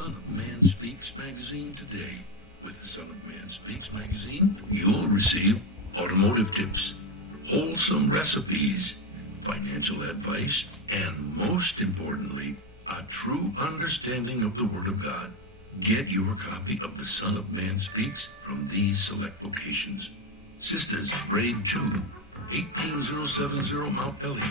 Son of Man Speaks magazine today. With the Son of Man Speaks magazine, you'll receive automotive tips, wholesome recipes, financial advice, and most importantly, a true understanding of the Word of God. Get your copy of the Son of Man Speaks from these select locations. Sisters, Braid 2, 18070 Mount Ellie.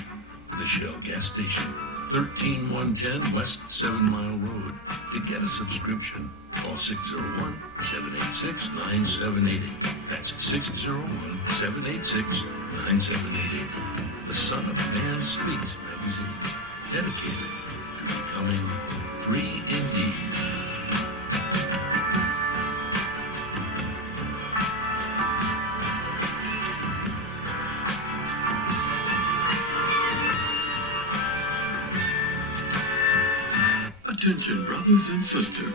The Shell Gas Station, 13110 West 7 Mile Road. To get a subscription, call 601-786-9788. That's 601-786-9788. The Son of Man Speaks magazine, dedicated to becoming free indeed. Attention, brothers and sisters,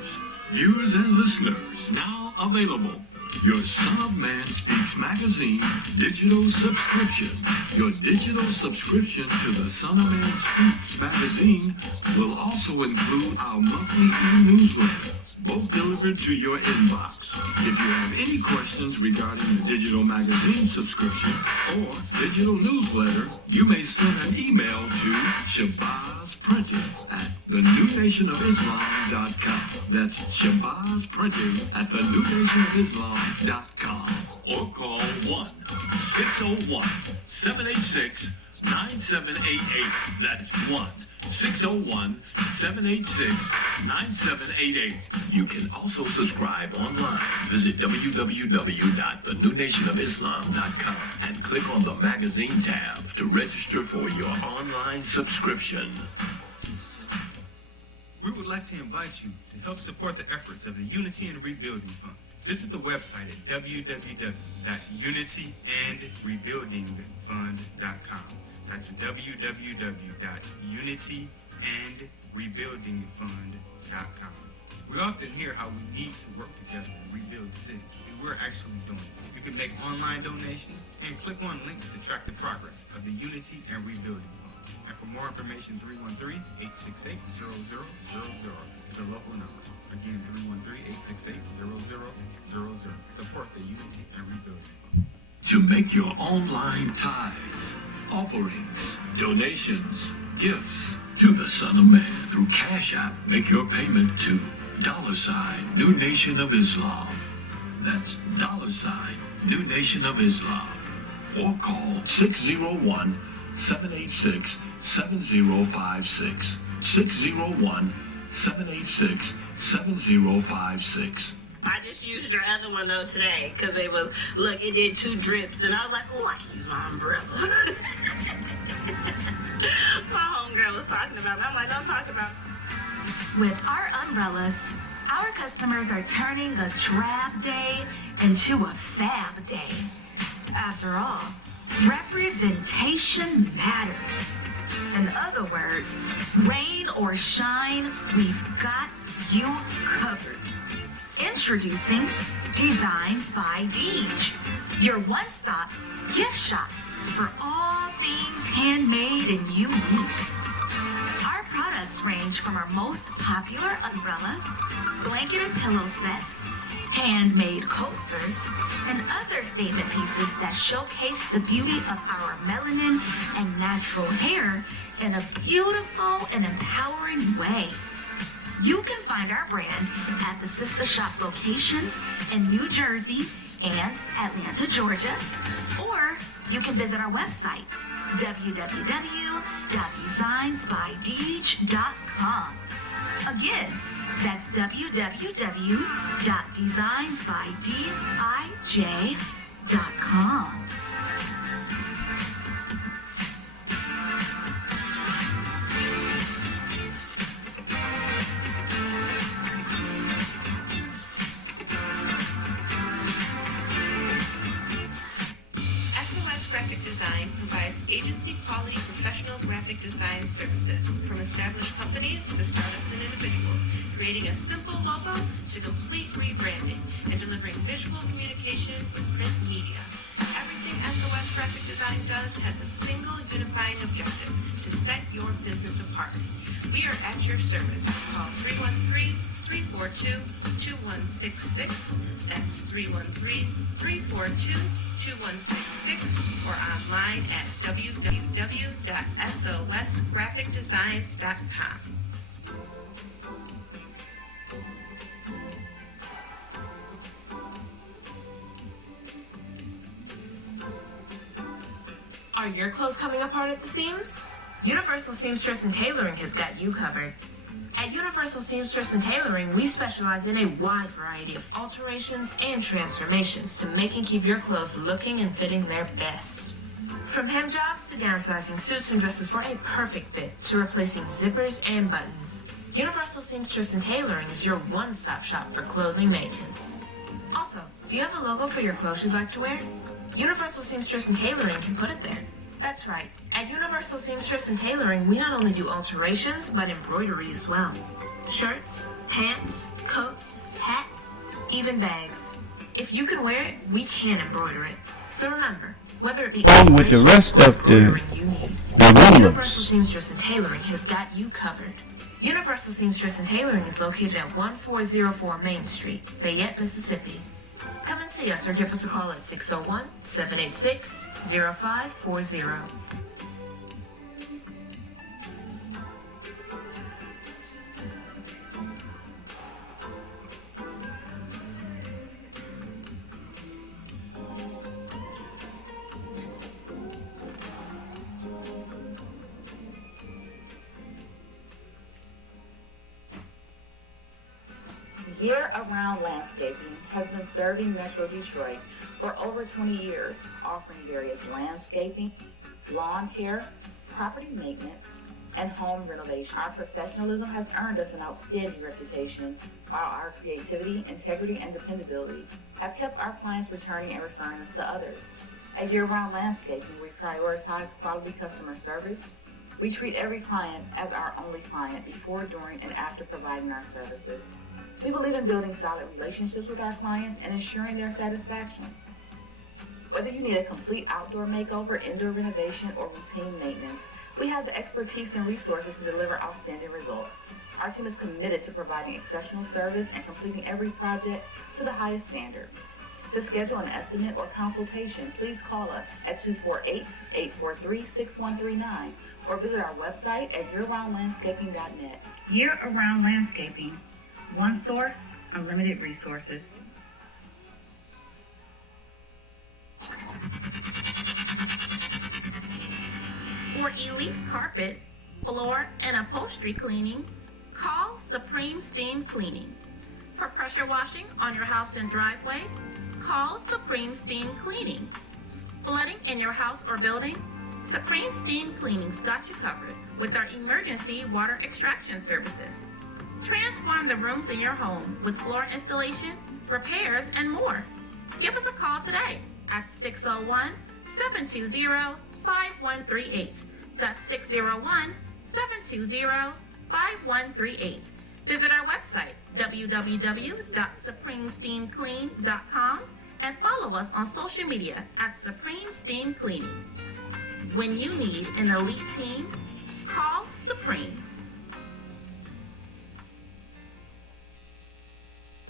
viewers and listeners, now available. Your Son of Man Speaks magazine digital subscription. Your digital subscription to the Son of Man Speaks magazine will also include our monthly e-newsletter, both delivered to your inbox. If you have any questions regarding the digital magazine subscription or digital newsletter, you may send an email to shabazprinting@thenewnationofislam.com. That's shabazprinting@thenewnationofislam.com. Or call 1-601-786-9788. That's 1-601-786-9788. You can also subscribe online. Visit www.thenewnationofislam.com and click on the magazine tab to register for your online subscription. We would like to invite you to help support the efforts of the Unity and Rebuilding Fund. Visit the website at www.unityandrebuildingfund.com. That's www.unityandrebuildingfund.com. We often hear how we need to work together to rebuild the city, and we're actually doing it. You can make online donations and click on links to track the progress of the Unity and Rebuilding Fund. And for more information, 313-868-0000 is a local number. Again, 313-868-0000. Support the Unity and Rebuilding Fund. To make your online tithes, offerings, donations, gifts to the Son of Man through Cash App, make your payment to $New Nation of Islam. That's $New Nation of Islam. Or call 601-786-7056. 601-786-7056. I just used your other one though today because it was, look, it did 2 drips and I was like, oh, I can use my umbrella. My homegirl was talking about me. I'm like, don't talk about me. With our umbrellas, our customers are turning a drab day into a fab day. After all, representation matters. In other words, rain or shine, we've got you covered. Introducing Designs by Deej, your one-stop gift shop for all things handmade and unique. Our products range from our most popular umbrellas, blanket and pillow sets, handmade coasters, and other statement pieces that showcase the beauty of our melanin and natural hair in a beautiful and empowering way. You can find our brand at the sister shop locations in New Jersey and Atlanta, Georgia, or you can visit our website, www.designsbydeej.com. Again, that's www.designsbydeej.com. Graphic Design provides agency-quality professional graphic design services from established companies to startups and individuals, creating a simple logo to complete rebranding and delivering visual communication with print media. Everything SOS Graphic Design does has a single unifying objective: to set your business apart. We are at your service. Call 313-342-2166. That's 313-342-2166, or online at www.sosgraphicdesigns.com. Are your clothes coming apart at the seams? Universal Seamstress and Tailoring has got you covered. At Universal Seamstress and Tailoring, we specialize in a wide variety of alterations and transformations to make and keep your clothes looking and fitting their best. From hem jobs to downsizing suits and dresses for a perfect fit to replacing zippers and buttons, Universal Seamstress and Tailoring is your one-stop shop for clothing maintenance. Also, do you have a logo for your clothes you'd like to wear? Universal Seamstress and Tailoring can put it there. That's right. At Universal Seamstress and Tailoring, we not only do alterations, but embroidery as well. Shirts, pants, coats, hats, even bags. If you can wear it, we can embroider it. So remember, whether it be along with the rest of the Universal Seamstress and Tailoring has got you covered. Universal Seamstress and Tailoring is located at 1404 Main Street, Fayette, Mississippi. Come and see us or give us a call at 601-786-0540. Year-Around Landscaping has been serving Metro Detroit for over 20 years, offering various landscaping, lawn care, property maintenance, and home renovation. Our professionalism has earned us an outstanding reputation, while our creativity, integrity, and dependability have kept our clients returning and referring us to others. At Year-Round Landscaping, we prioritize quality customer service. We treat every client as our only client before, during, and after providing our services. We believe in building solid relationships with our clients and ensuring their satisfaction. Whether you need a complete outdoor makeover, indoor renovation, or routine maintenance, we have the expertise and resources to deliver outstanding results. Our team is committed to providing exceptional service and completing every project to the highest standard. To schedule an estimate or consultation, please call us at 248-843-6139 or visit our website at yearroundlandscaping.net. Year-Around Landscaping. One source, unlimited resources. For elite carpet, floor, and upholstery cleaning, call Supreme Steam Cleaning. For pressure washing on your house and driveway, call Supreme Steam Cleaning. Flooding in your house or building? Supreme Steam Cleaning's got you covered with our emergency water extraction services. Transform the rooms in your home with floor installation, repairs, and more. Give us a call today at 601-720-5138. That's 601-720-5138. Visit our website, www.supremesteamclean.com, and follow us on social media at Supreme Steam Cleaning. When you need an elite team, call Supreme.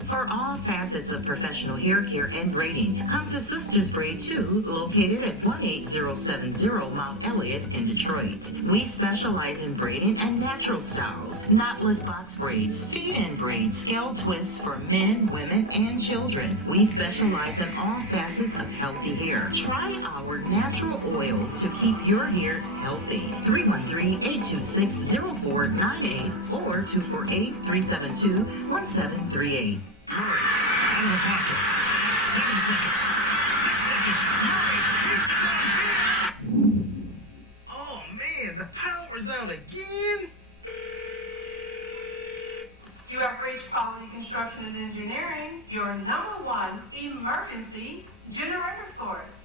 For all facets of professional hair care and braiding, come to Sisters Braid 2, located at 18070 Mount Elliott in Detroit. We specialize in braiding and natural styles, knotless box braids, feed-in braids, scale twists for men, women, and children. We specialize in all facets of healthy hair. Try our natural oils to keep your hair healthy. 313-826-0498 or 248-372-1738. Murray, out of the pocket. 7 seconds. 6 seconds. Murray hits the downfield. Oh, man, the power's out again. You have reached Quality Construction and Engineering, your #1 emergency generator source.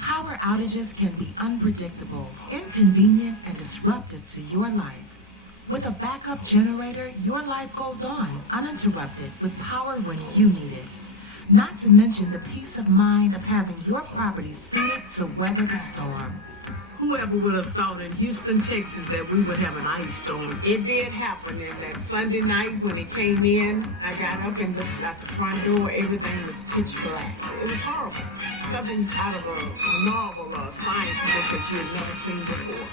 Power outages can be unpredictable, inconvenient, and disruptive to your life. With a backup generator, your life goes on uninterrupted with power when you need it. Not to mention the peace of mind of having your property suited to weather the storm. Whoever would have thought in Houston, Texas, that we would have an ice storm? It did happen, and that Sunday night when it came in, I got up and looked out the front door. Everything was pitch black. It was horrible. Something out of a novel or a science book that you had never seen before.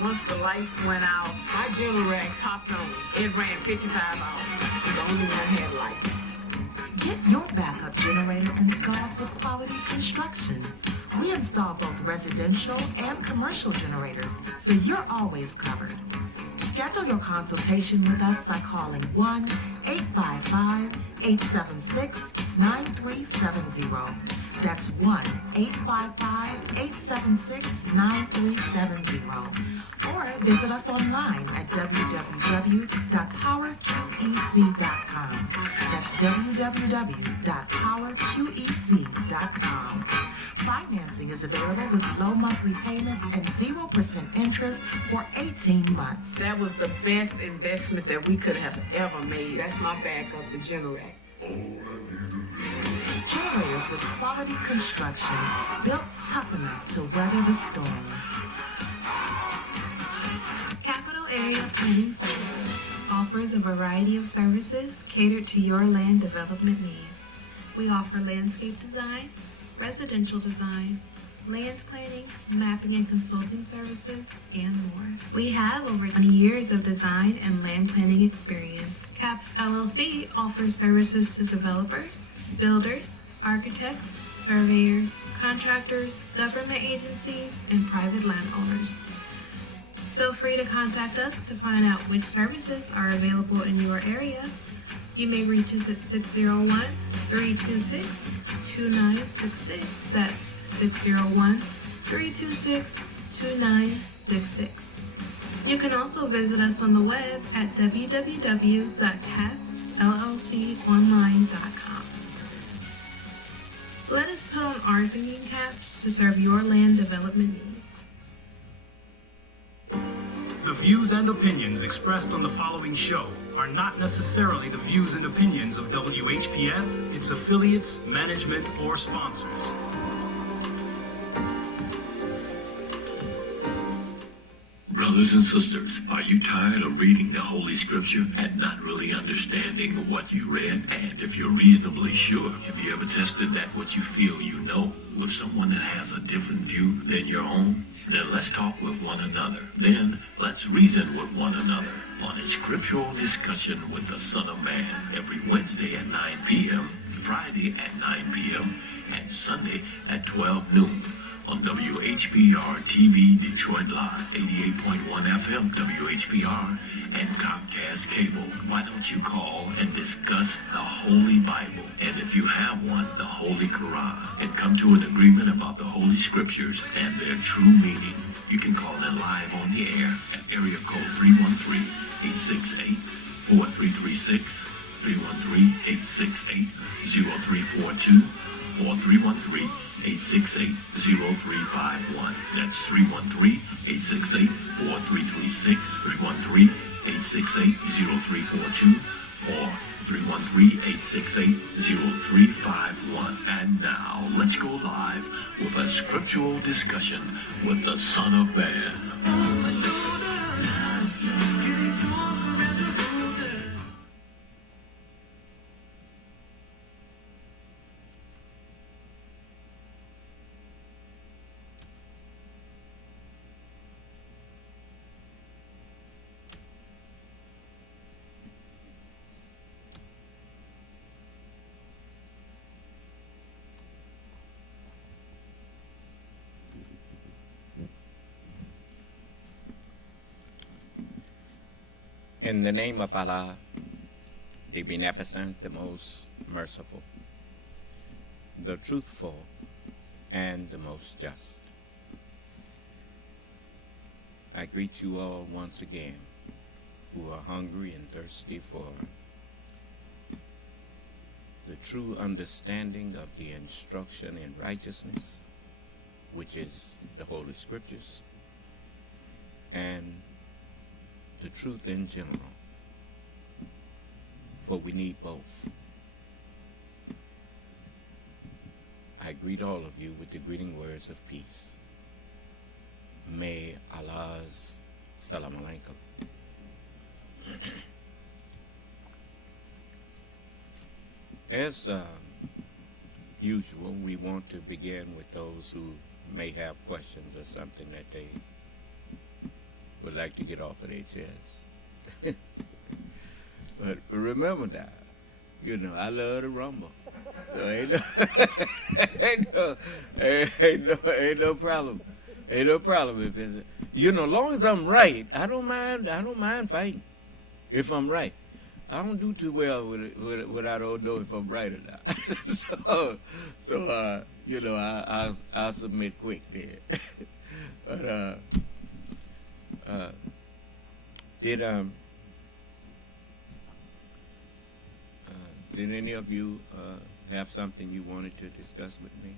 Once the lights went out, my generator popped on. It ran 55 hours. The only one had lights. Get your backup generator installed with Quality Construction. We install both residential and commercial generators, so you're always covered. Schedule your consultation with us by calling 1-855-876-9370. That's 1-855-876-9370. Or visit us online at www.powerqec.com. That's www.powerqec.com. Financing is available with low monthly payments and 0% interest for 18 months. That was the best investment that we could have ever made. That's my backup, the generator. Generators with Quality Construction, built tough enough to weather the storm. Capital Area Planning Services offers a variety of services catered to your land development needs. We offer landscape design, residential design, land planning, mapping and consulting services, and more. We have over 20 years of design and land planning experience. CAPS LLC offers services to developers, builders, architects, surveyors, contractors, government agencies, and private landowners. Feel free to contact us to find out which services are available in your area. You may reach us at 601-326-2966. That's 601-326-2966. You can also visit us on the web at www.capsllconline.com. Let us put on our thinking caps to serve your land development needs. The views and opinions expressed on the following show are not necessarily the views and opinions of WHPS, its affiliates, management, or sponsors. Brothers and sisters, are you tired of reading the Holy Scripture and not really understanding what you read? And if you're reasonably sure, have you ever tested that what you feel you know with someone that has a different view than your own? Then let's talk with one another. Then let's reason with one another on a Scriptural Discussion with the Son of Man every Wednesday at 9 p.m., Friday at 9 p.m., and Sunday at 12 noon. On WHPR TV Detroit Live, 88.1 FM WHPR, and Comcast Cable. Why don't you call and discuss the Holy Bible, and if you have one, the Holy Quran, and come to an agreement about the Holy Scriptures and their true meaning? You can call in live on the air at area code 313-868-4336, 313-868-0342, or 313-868-0351. That's 313-868-4336, 313-868-0342, or 313-868-0351. And now, let's go live with a Scriptural Discussion with the Son of Man. In the name of Allah, the Beneficent, the Most Merciful, the Truthful, and the Most Just. I greet you all once again who are hungry and thirsty for the true understanding of the instruction in righteousness, which is the Holy Scriptures, and the truth in general, for we need both. I greet all of you with the greeting words of peace. May Allah's salam alaikum. As usual, we want to begin with those who may have questions or something that they would like to get off of their chest. But remember now, you know, I love to rumble. So ain't no problem. Ain't no problem if it's, you know, as long as I'm right, I don't mind fighting if I'm right. I don't do too well when I don't know if I'm right or not. so you know, I'll submit quick there. But did any of you have something you wanted to discuss with me?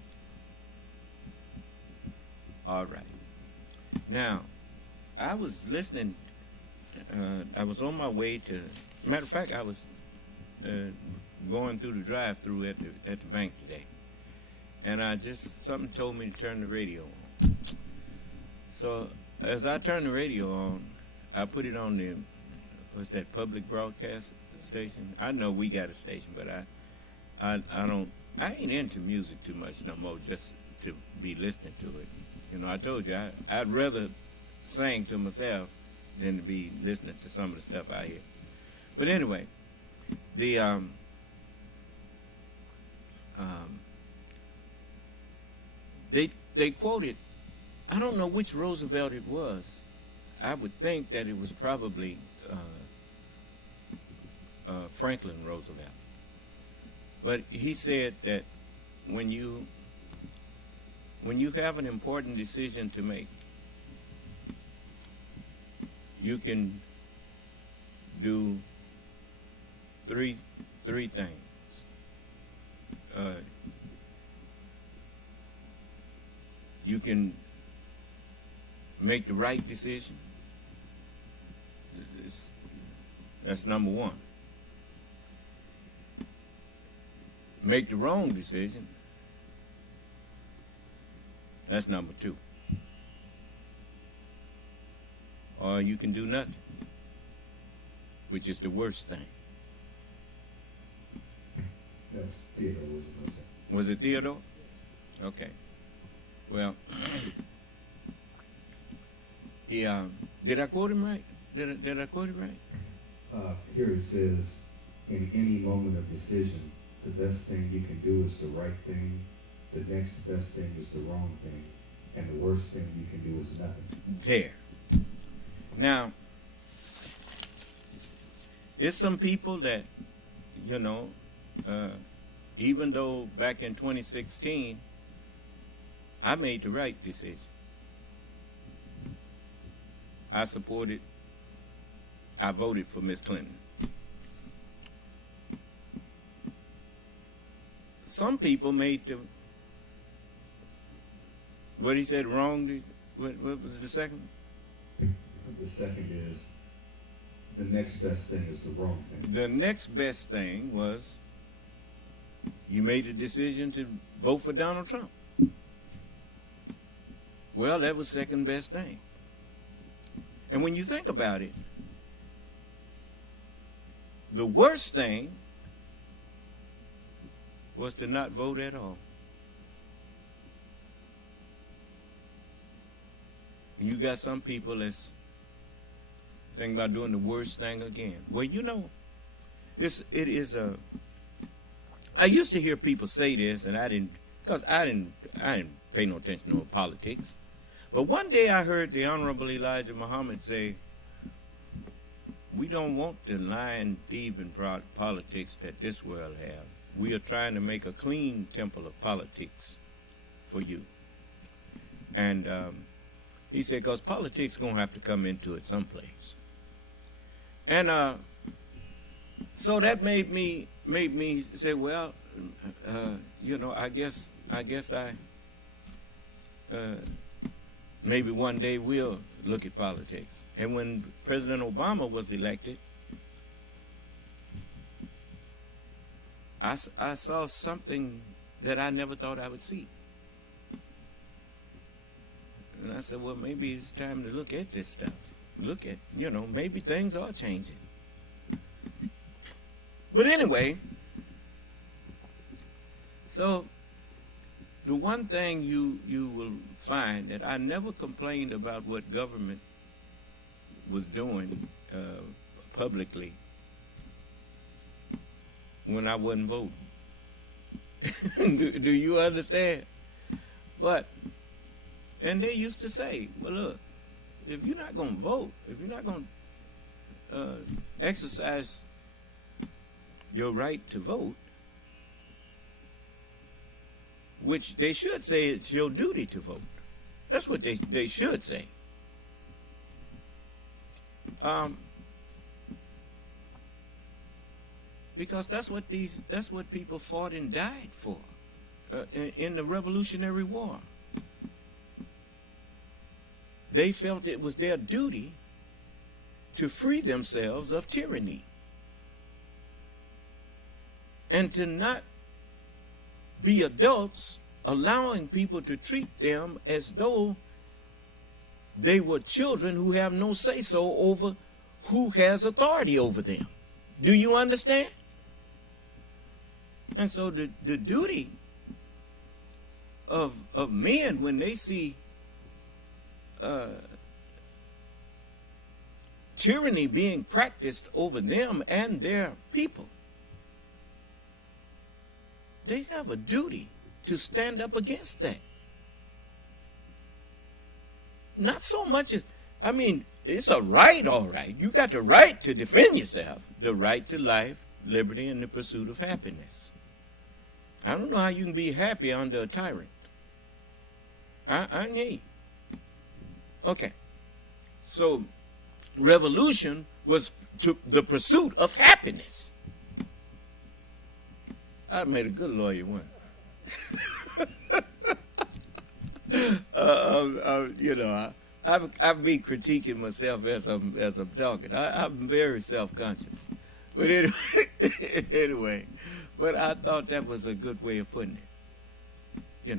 All right. Now, I was listening. I was on my way to. Matter of fact, I was going through the drive-through at the bank today, and something told me to turn the radio on. So as I turned the radio on, I put it on the public broadcast station. I know we got a station, but I ain't into music too much no more, just to be listening to it. You know, I told you I'd rather sing to myself than to be listening to some of the stuff I hear. But anyway, they quoted, I don't know which Roosevelt it was. I would think that it was probably Franklin Roosevelt. But he said that when you have an important decision to make, you can do three things. You can make the right decision. That's number one. Make the wrong decision. That's number two. Or you can do nothing, which is the worst thing. That's Theodore Roosevelt. Was it Theodore? Okay. Well, he did I quote him right? Did I quote it right? Here it says, in any moment of decision, the best thing you can do is the right thing, the next best thing is the wrong thing, and the worst thing you can do is nothing. There. Now, it's some people that, you know, even though back in 2016, I made the right decision. I voted for Miss Clinton. Some people made the, what he said wrong, what was the second? The second is, the next best thing is the wrong thing. The next best thing was, you made the decision to vote for Donald Trump. Well, that was second best thing. And when you think about it, the worst thing was to not vote at all. And you got some people that's thinking about doing the worst thing again. Well, you know, I used to hear people say this, and I didn't pay no attention to politics. But one day I heard the Honorable Elijah Muhammad say, we don't want the lying, thieving politics that this world have. We are trying to make a clean temple of politics for you. And he said, because politics going to have to come into it someplace. And so that made me say, well, you know, I guess maybe one day we'll look at politics. And when President Obama was elected, I saw something that I never thought I would see. And I said, well, maybe it's time to look at this stuff. Look at, maybe things are changing. But anyway, so the one thing you will find that I never complained about what government was doing publicly when I wasn't voting. do you understand? And they used to say, well, look, if you're not going to vote, if you're not going to exercise your right to vote, which they should say it's your duty to vote. That's what they should say. Because that's what people fought and died for in the Revolutionary War. They felt it was their duty to free themselves of tyranny and to not be adults allowing people to treat them as though they were children who have no say-so over who has authority over them. Do you understand? And so the duty of men when they see tyranny being practiced over them and their people, they have a duty to stand up against that. Not so much as, it's a right, all right. You got the right to defend yourself, the right to life, liberty, and the pursuit of happiness. I don't know how you can be happy under a tyrant. I need. Okay. So, revolution was to the pursuit of happiness. I made a good lawyer one. I've been critiquing myself as I'm talking. I'm very self-conscious. But anyway, but I thought that was a good way of putting it.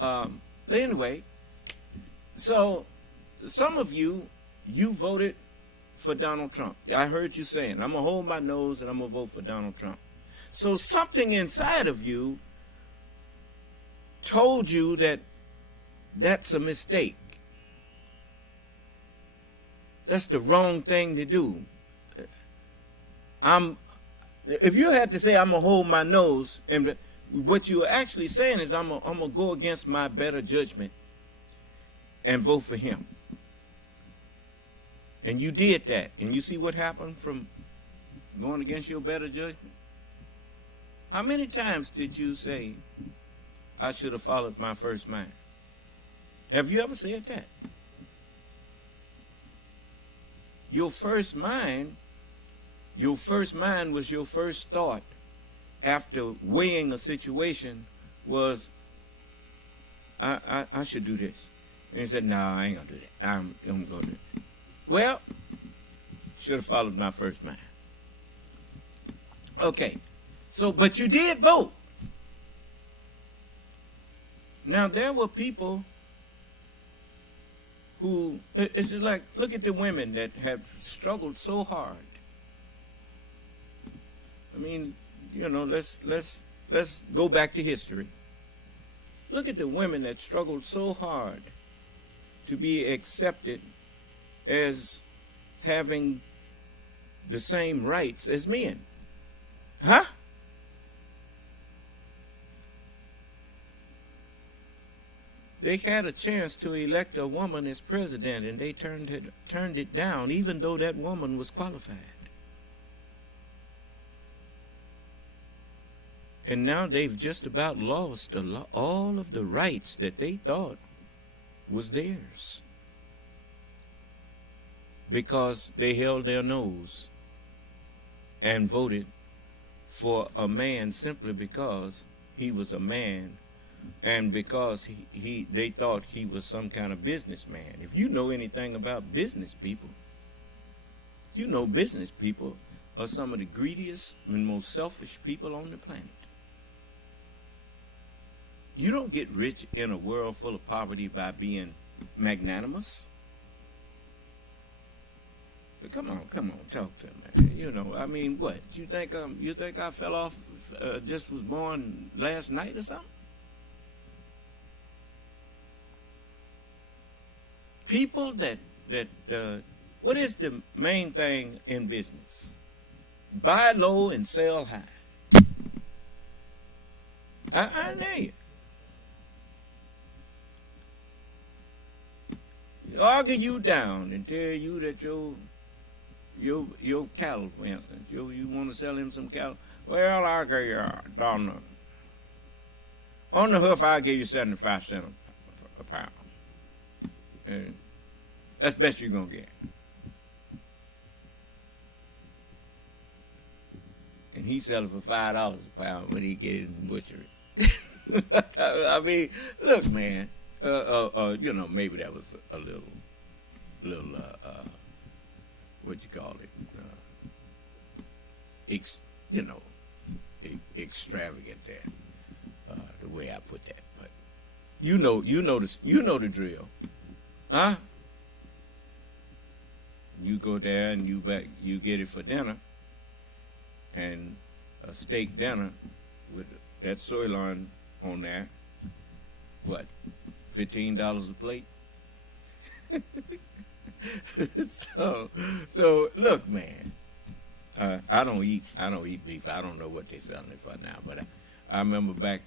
But anyway, so some of you voted for Donald Trump. I heard you saying, I'm going to hold my nose and I'm going to vote for Donald Trump. So something inside of you told you that that's a mistake. That's the wrong thing to do. If you had to say I'm going to hold my nose, and what you're actually saying is I'm going to go against my better judgment and vote for him. And you did that. And you see what happened from going against your better judgment? How many times did you say, I should have followed my first mind? Have you ever said that? Your first mind was your first thought after weighing a situation was, I should do this. And he said, no, I ain't going to do that. I'm going to go do it. Well, should have followed my first mind. Okay. So, but you did vote. Now, there were people who, it's just like, look at the women that have struggled so hard. Let's go back to history. Look at the women that struggled so hard to be accepted as having the same rights as men. Huh? They had a chance to elect a woman as president, and they turned it down, even though that woman was qualified. And now they've just about lost all of the rights that they thought was theirs, because they held their nose and voted for a man simply because he was a man, and because they thought he was some kind of businessman. If you know anything about business people, you know business people are some of the greediest and most selfish people on the planet. You don't get rich in a world full of poverty by being magnanimous. But come on, talk to me. You know, I mean, what? You think I fell off, just was born last night or something? People that what is the main thing in business? Buy low and sell high. I know you. Argue you down and tell you that your cattle, for instance, you want to sell him some cattle. Well, I'll give you on the hoof. I'll give you 75 cents a pound. And that's the best you're gonna get. And he selling for $5 a pound when he get it and butcher it. I mean, look, man. You know, maybe that was a little, what you call it, extravagant there, the way I put that. But you know the drill, huh? You go there and you get it for dinner, and a steak dinner with that sirloin on there. What? $15 a plate. so look, man. I don't eat beef. I don't know what they're selling it for now, but I remember back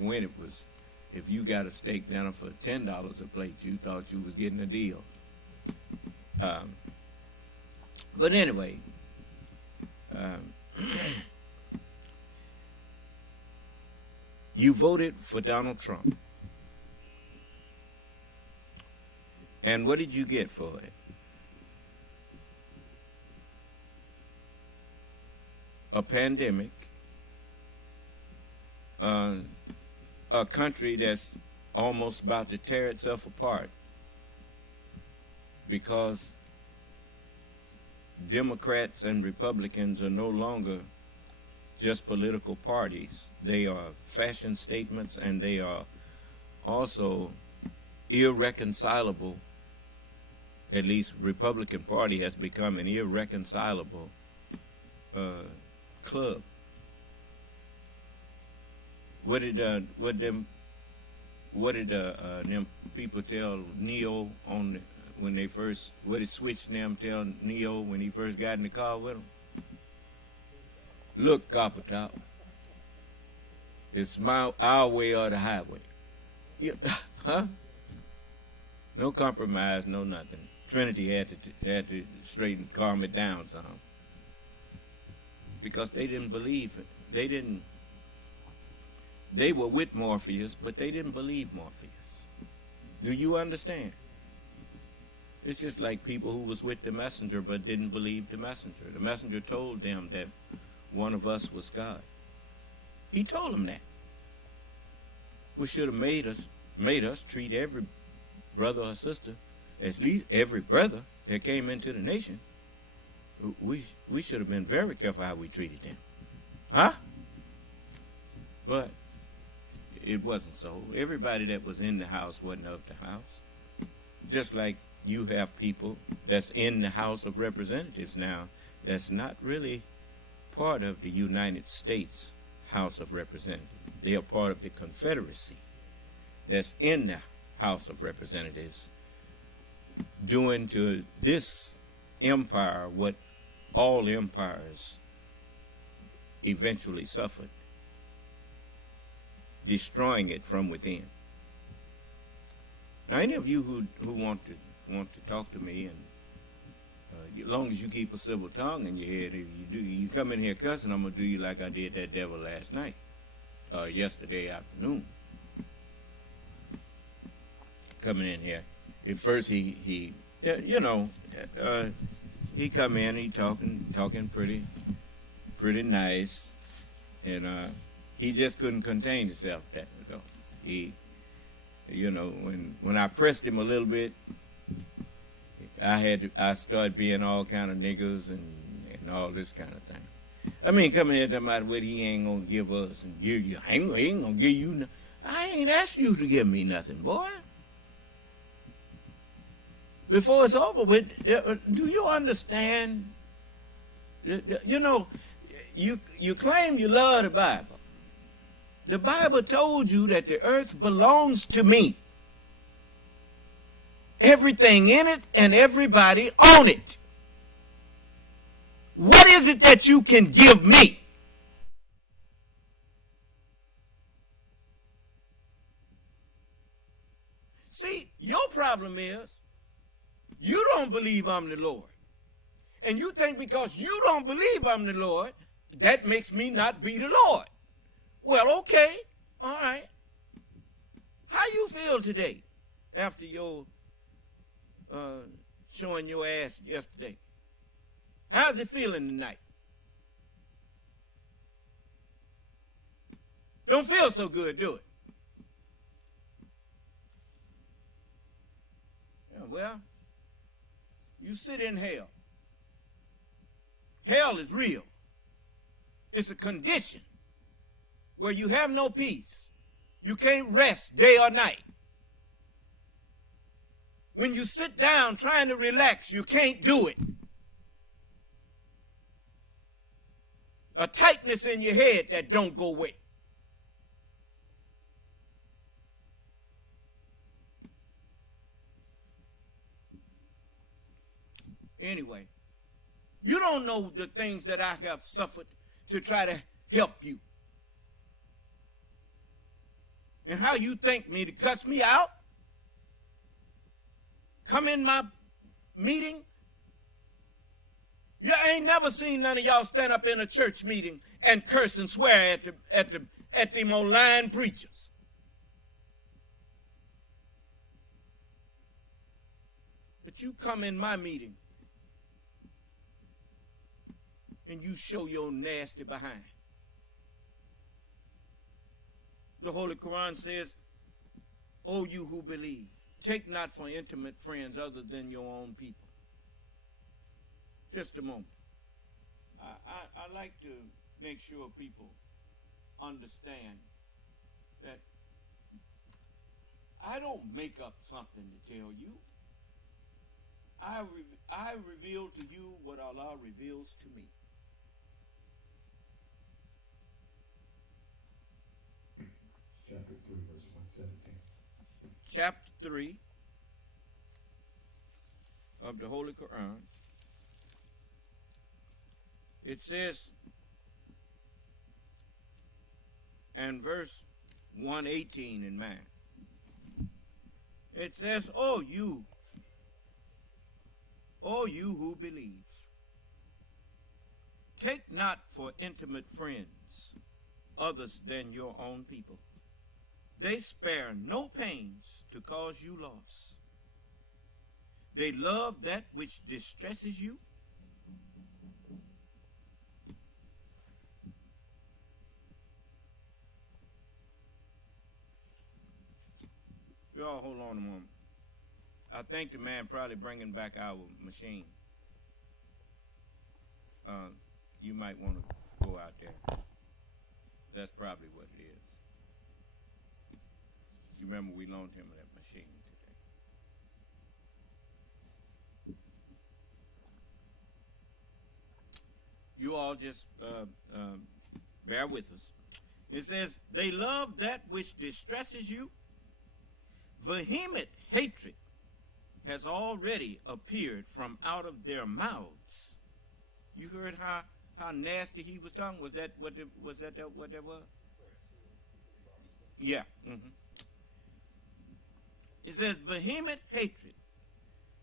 when it was, if you got a steak dinner for $10 a plate, you thought you was getting a deal. But anyway, you voted for Donald Trump. And what did you get for it? A pandemic, a country that's almost about to tear itself apart because Democrats and Republicans are no longer just political parties. They are fashion statements, and they are also irreconcilable. At least Republican Party has become an irreconcilable club. What did them people tell Neo on when they first? What did Switch them tell Neo when he first got in the car with him? Look, Copper Top, it's our way or the highway. Yeah, huh? No compromise, no nothing. Trinity had to calm it down some, because they didn't believe it. They were with Morpheus, but they didn't believe Morpheus. Do you understand? It's just like people who was with the messenger but didn't believe the messenger. The messenger told them that one of us was God. He told them that. We should have made us treat every brother or sister, at least every brother that came into the nation. We should have been very careful how we treated them. Huh? But it wasn't so. Everybody that was in the house wasn't of the house. Just like you have people that's in the House of Representatives now that's not really part of the United States House of Representatives. They are part of the Confederacy that's in the House of Representatives, doing to this empire what all empires eventually suffered, destroying it from within. Now, any of you who want to talk to me, and as long as you keep a civil tongue in your head, if you come in here cussing, I'm gonna do you like I did that devil last night, yesterday afternoon. Coming in here, at first he come in, he talking pretty nice, and he just couldn't contain himself. That though he, when I pressed him a little bit, I started being all kind of niggas and all this kind of thing. I mean, coming here talking about what he ain't gonna give us, and he ain't gonna give you. I ain't asked you to give me nothing, boy. before it's over with. Do you understand? You know, you claim you love the Bible. The Bible told you that the earth belongs to me. Everything in it and everybody on it. What is it that you can give me? See, your problem is you don't believe I'm the Lord. And you think because you don't believe I'm the Lord, that makes me not be the Lord. Well, okay. All right. How you feel today after your showing your ass yesterday? How's it feeling tonight? Don't feel so good, do it? Yeah, well, you sit in hell. Hell is real. It's a condition where you have no peace. You can't rest day or night. When you sit down trying to relax, you can't do it. A tightness in your head that don't go away. Anyway, you don't know the things that I have suffered to try to help you. And how you think me to cuss me out? Come in my meeting? You ain't never seen none of y'all stand up in a church meeting and curse and swear at them online preachers. But you come in my meeting and you show your nasty behind. The Holy Quran says, "O you who believe, take not for intimate friends other than your own people." Just a moment. I like to make sure people understand that I don't make up something to tell you. I reveal to you what Allah reveals to me. Chapter 3, verse 117. Chapter 3 of the Holy Quran. It says, and verse 118 in mine, it says, "O you who believe, take not for intimate friends others than your own people. They spare no pains to cause you loss. They love that which distresses you. Y'all hold on a moment. I think the man probably bringing back our machine. You might want to go out there. That's probably what it is. You remember we loaned him that machine today. You all just bear with us. It says, they love that which distresses you. Vehement hatred has already appeared from out of their mouths. You heard how nasty he was talking? Was that what that was? Yeah. Mm-hmm. It says, vehement hatred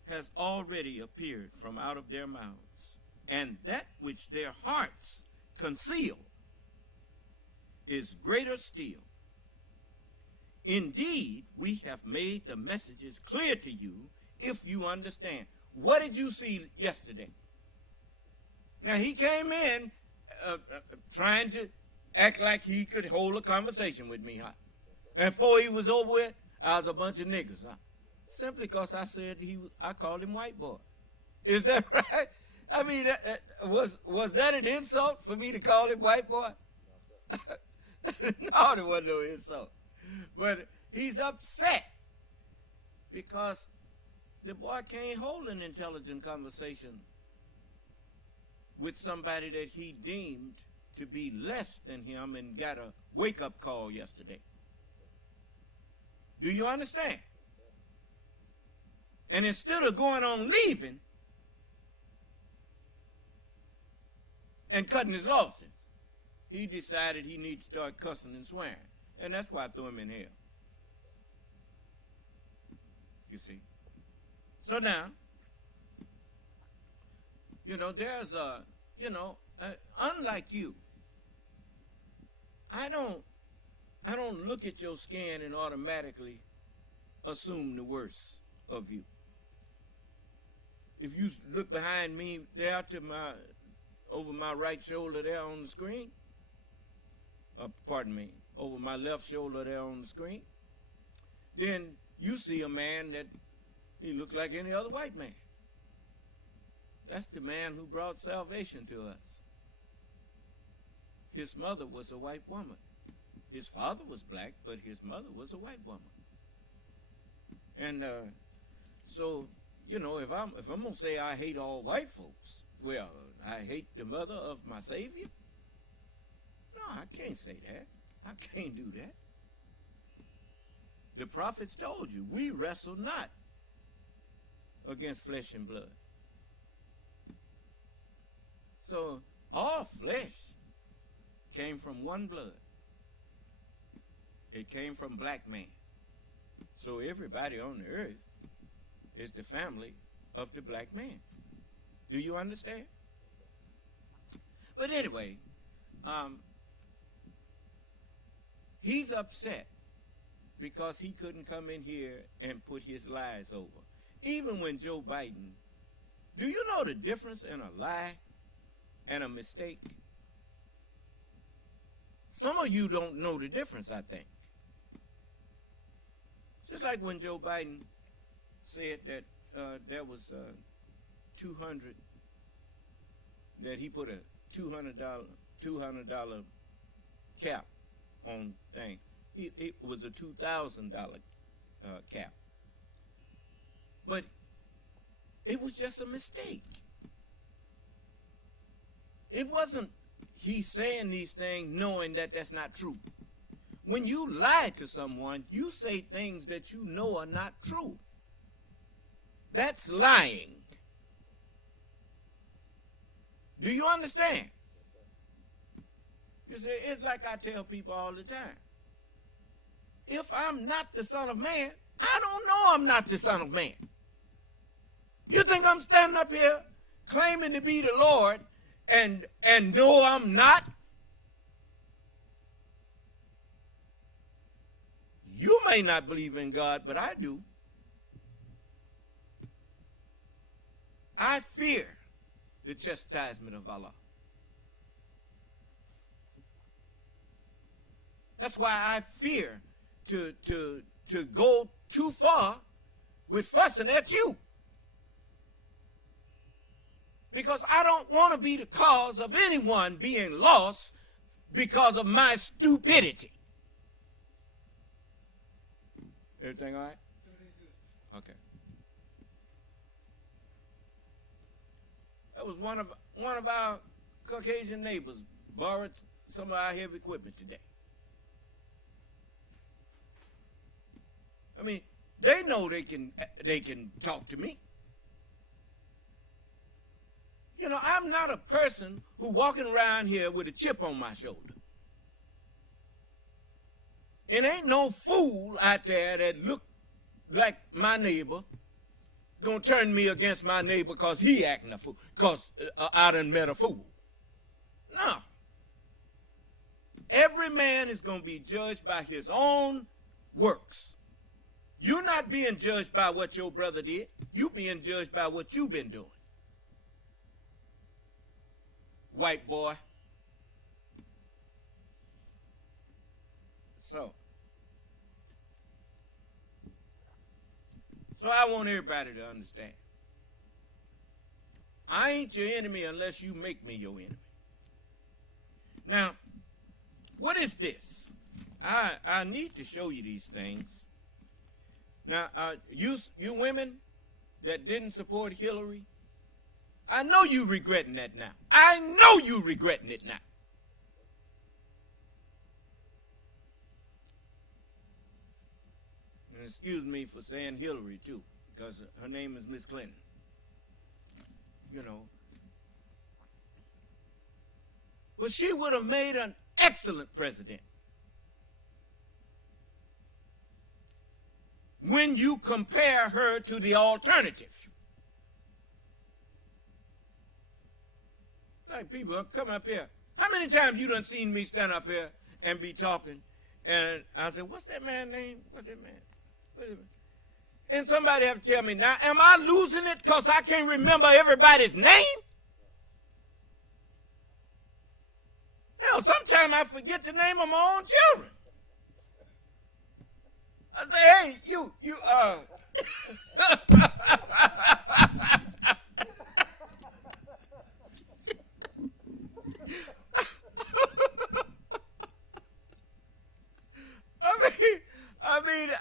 has already appeared from out of their mouths, and that which their hearts conceal is greater still. Indeed, we have made the messages clear to you if you understand. What did you see yesterday? Now, he came in trying to act like he could hold a conversation with me, huh? And before he was over with, I was a bunch of niggas, huh? Simply because I said I called him white boy. Is that right? I mean, was that an insult for me to call him white boy? No, there wasn't no insult. But he's upset because the boy can't hold an intelligent conversation with somebody that he deemed to be less than him and got a wake-up call yesterday. Do you understand? And instead of going on leaving and cutting his losses, he decided he needed to start cussing and swearing. And that's why I threw him in hell. You see? So now, there's unlike you, I don't look at your skin and automatically assume the worst of you. If you look behind me there over my right shoulder there on the screen, over my left shoulder there on the screen, then you see a man that he looked like any other white man. That's the man who brought salvation to us. His mother was a white woman. His father was black, but his mother was a white woman. And so, if I'm gonna say I hate all white folks, well, I hate the mother of my Savior. No, I can't say that. I can't do that. The prophets told you, we wrestle not against flesh and blood. So all flesh came from one blood. It came from black man. So everybody on the earth is the family of the black man. Do you understand? But anyway, he's upset because he couldn't come in here and put his lies over. Even when Joe Biden, do you know the difference in a lie and a mistake? Some of you don't know the difference, I think. Just like when Joe Biden said that there was 200, that he put a $200 cap on thing. It was a $2,000 cap. But it was just a mistake. It wasn't he saying these things knowing that that's not true. When you lie to someone, you say things that you know are not true. That's lying. Do you understand? You see, it's like I tell people all the time. If I'm not the Son of Man, I don't know I'm not the Son of Man. You think I'm standing up here claiming to be the Lord and know I'm not? You may not believe in God, but I do. I fear the chastisement of Allah. That's why I fear to go too far with fussing at you. Because I don't want to be the cause of anyone being lost because of my stupidity. Everything all right? Okay. That was one of our Caucasian neighbors borrowed some of our heavy equipment today. I mean, they know they can talk to me. You know, I'm not a person who walking around here with a chip on my shoulder. And ain't no fool out there that look like my neighbor gonna turn me against my neighbor because he acting a fool, because I done met a fool. No. Every man is gonna be judged by his own works. You're not being judged by what your brother did. You're being judged by what you've been doing. White boy. So I want everybody to understand. I ain't your enemy unless you make me your enemy. Now, what is this? I need to show you these things. Now, you women, that didn't support Hillary, I know you regretting that now. I know you regretting it now. And excuse me for saying Hillary too, because her name is Miss Clinton. You know. Well, she would have made an excellent president. When you compare her to the alternative. Like people are coming up here. How many times you done seen me stand up here and be talking? And I say, what's that man's name? What's that man? And somebody have to tell me, now, am I losing it because I can't remember everybody's name? Hell, sometimes I forget the name of my own children. I say, hey, you,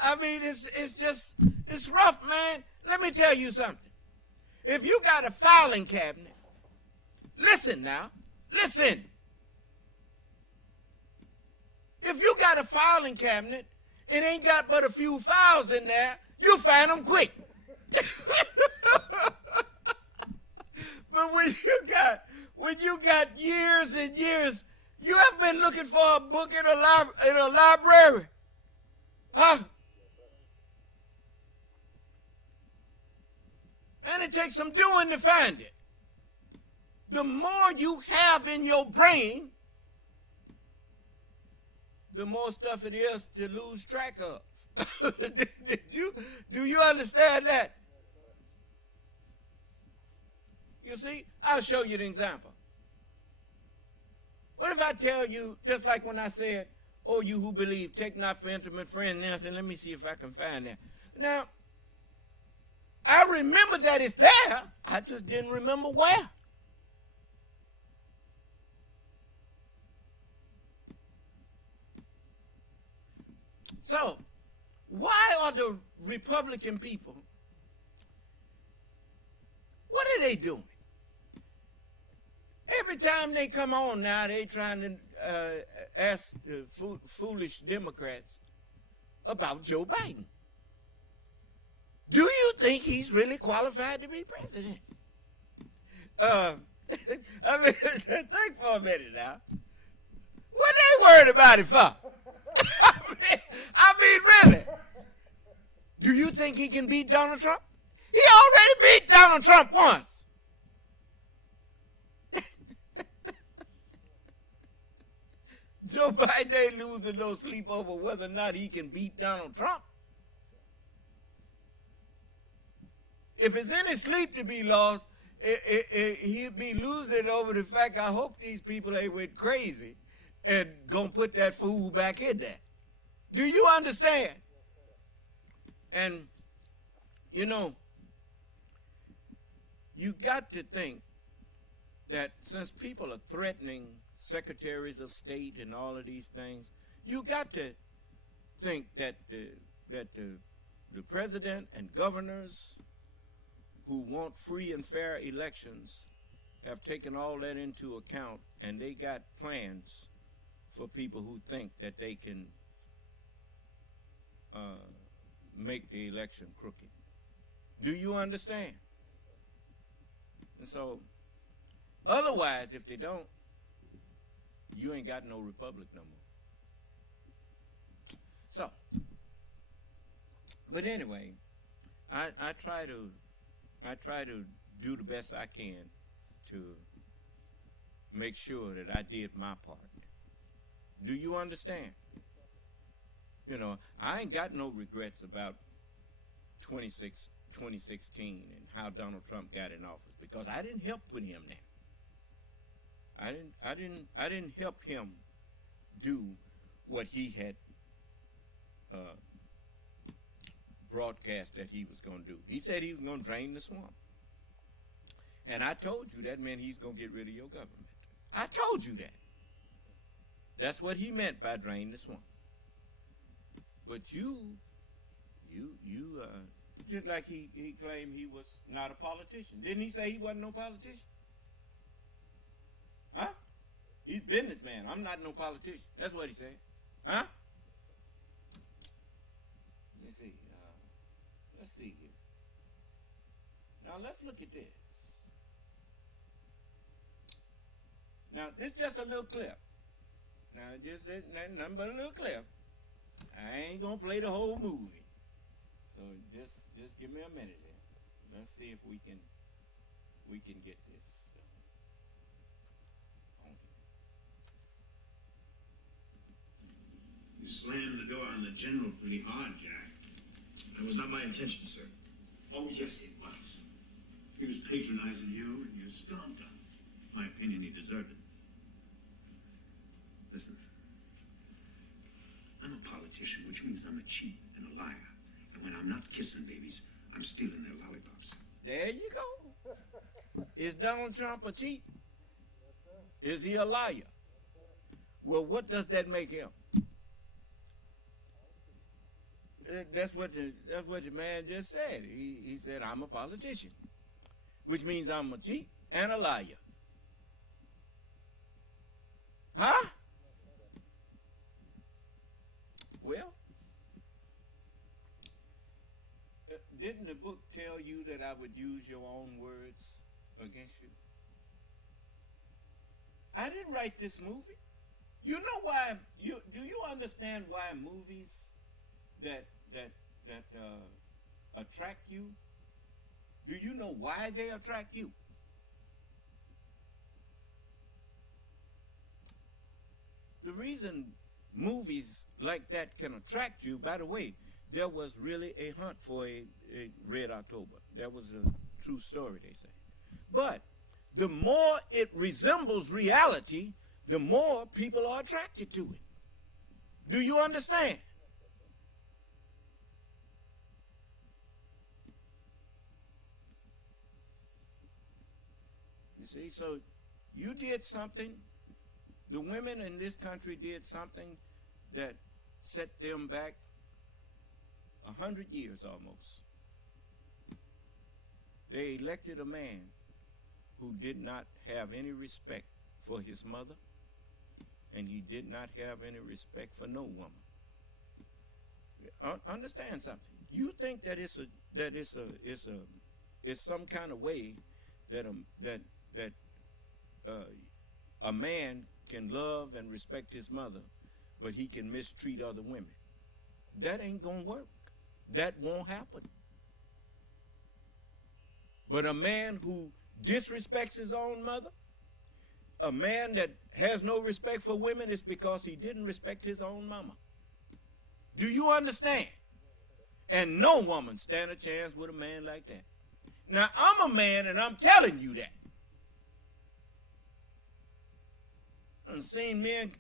I mean, it's rough, man. Let me tell you something. If you got a filing cabinet, listen now, listen. If you got a filing cabinet, it ain't got but a few files in there, you find them quick. But when you got years and years, you have been looking for a book in a library. Huh? And it takes some doing to find it. The more you have in your brain, the more stuff it is to lose track of. Do you understand that? You see, I'll show you an example. What if I tell you, just like when I said, oh, you who believe, take not for intimate friends, and then I said, let me see if I can find that. Now, I remember that it's there, I just didn't remember where. So, why are the Republican people, what are they doing? Every time they come on now, they trying to ask the foolish Democrats about Joe Biden. Do you think he's really qualified to be president? I mean, think for a minute now. What they worried about it for? I mean, really? Do you think he can beat Donald Trump? He already beat Donald Trump once. Joe Biden ain't losing no sleep over whether or not he can beat Donald Trump. If it's any sleep to be lost, he'd be losing over the fact, I hope these people ain't went crazy and gonna put that fool back in there. Do you understand? And, you know, you got to think that since people are threatening secretaries of state and all of these things, you got to think that the president and governors who want free and fair elections have taken all that into account, and they got plans for people who think that they can make the election crooked. Do you understand? And so, otherwise, if they don't, you ain't got no republic no more. So, but anyway, I try to do the best I can to make sure that I did my part. Do you understand? You know, I ain't got no regrets about 2016 and how Donald Trump got in office, because I didn't help put him there. I didn't help him do what he had broadcast that he was going to do. He said he was going to drain the swamp. And I told you that meant he's going to get rid of your government. I told you that. That's what he meant by drain the swamp. But you Just like he claimed he was not a politician. Didn't he say he wasn't no politician? Huh? He's businessman. I'm not no politician. That's what he said. Huh? Let's see. Let's see here. Now let's look at this. Now this is just a little clip. Now just nothing but a little clip. I ain't gonna play the whole movie. So just give me a minute here. Let's see if we can get this on here. You slammed the door on the general pretty hard, Jack. That was not my intention, sir. Oh, yes, it was. He was patronizing you, and you stomped him. My opinion, he deserved it. Listen, I'm a politician, which means I'm a cheat and a liar. And when I'm not kissing babies, I'm stealing their lollipops. There you go. Is Donald Trump a cheat? Is he a liar? Well, what does that make him? That's what the man just said. He said, I'm a politician, which means I'm a cheat and a liar. Huh? Well, didn't the book tell you that I would use your own words against you? I didn't write this movie. You know why? Do you understand why movies that attract you? Do you know why they attract you? The reason movies like that can attract you, by the way, there was really a hunt for a Red October. That was a true story, they say. But the more it resembles reality, the more people are attracted to it. Do you understand? You see, so you did something, the women in this country did something that set them back 100 years almost. They elected a man who did not have any respect for his mother, and he did not have any respect for no woman. Understand something. You think that it's some kind of way that a man can love and respect his mother, but he can mistreat other women. That ain't gonna work. That won't happen. But a man who disrespects his own mother, a man that has no respect for women, is because he didn't respect his own mama. Do you understand? And no woman stand a chance with a man like that. Now, I'm a man, and I'm telling you that. I've seen men,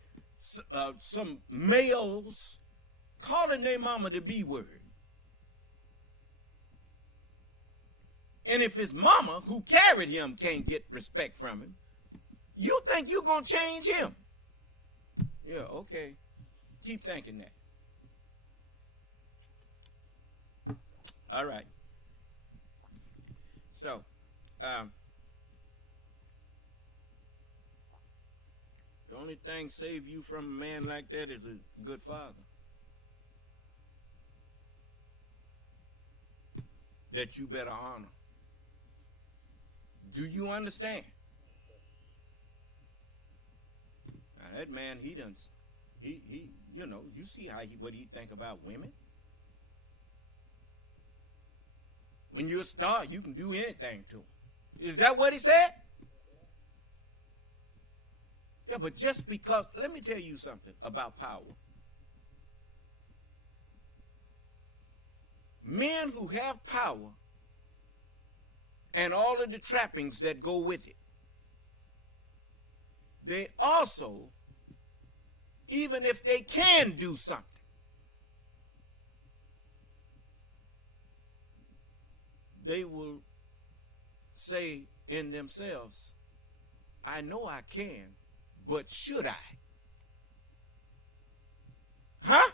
some males, calling their mama the B word. And if his mama, who carried him, can't get respect from him, you think you're going to change him? Yeah, okay. Keep thinking that. All right. So, the only thing save you from a man like that is a good father that you better honor. Do you understand? Now that man, he you know, you see what he think about women. When you're a star, you can do anything to him. Is that what he said? Yeah, but just because, let me tell you something about power. Men who have power and all of the trappings that go with it, they also, even if they can do something, they will say in themselves, I know I can, but should I? Huh?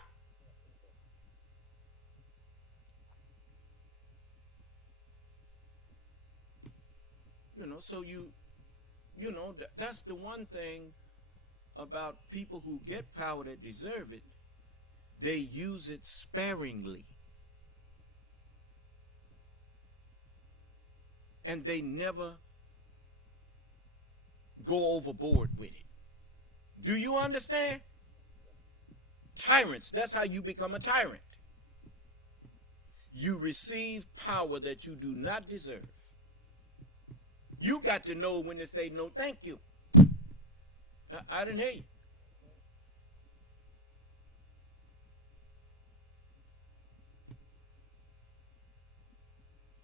So that's the one thing about people who get power that deserve it. They use it sparingly. And they never go overboard with it. Do you understand? Tyrants, that's how you become a tyrant. You receive power that you do not deserve. You got to know when to say no thank you. I didn't hear you.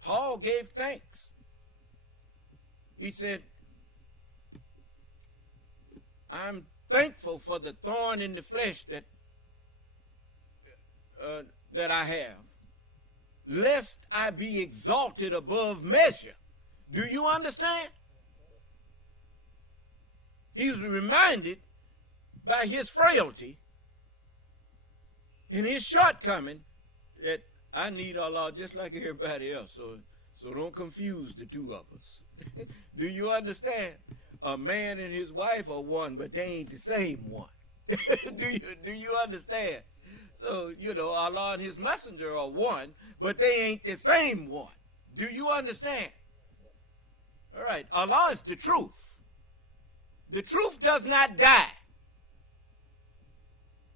Paul gave thanks. He said, I'm thankful for the thorn in the flesh that I have, lest I be exalted above measure. Do you understand? He was reminded by his frailty and his shortcoming that I need Allah just like everybody else. So don't confuse the two of us. Do you understand? A man and his wife are one, but they ain't the same one. Do you understand? So, Allah and his messenger are one, but they ain't the same one. Do you understand? All right, Allah is the truth. The truth does not die.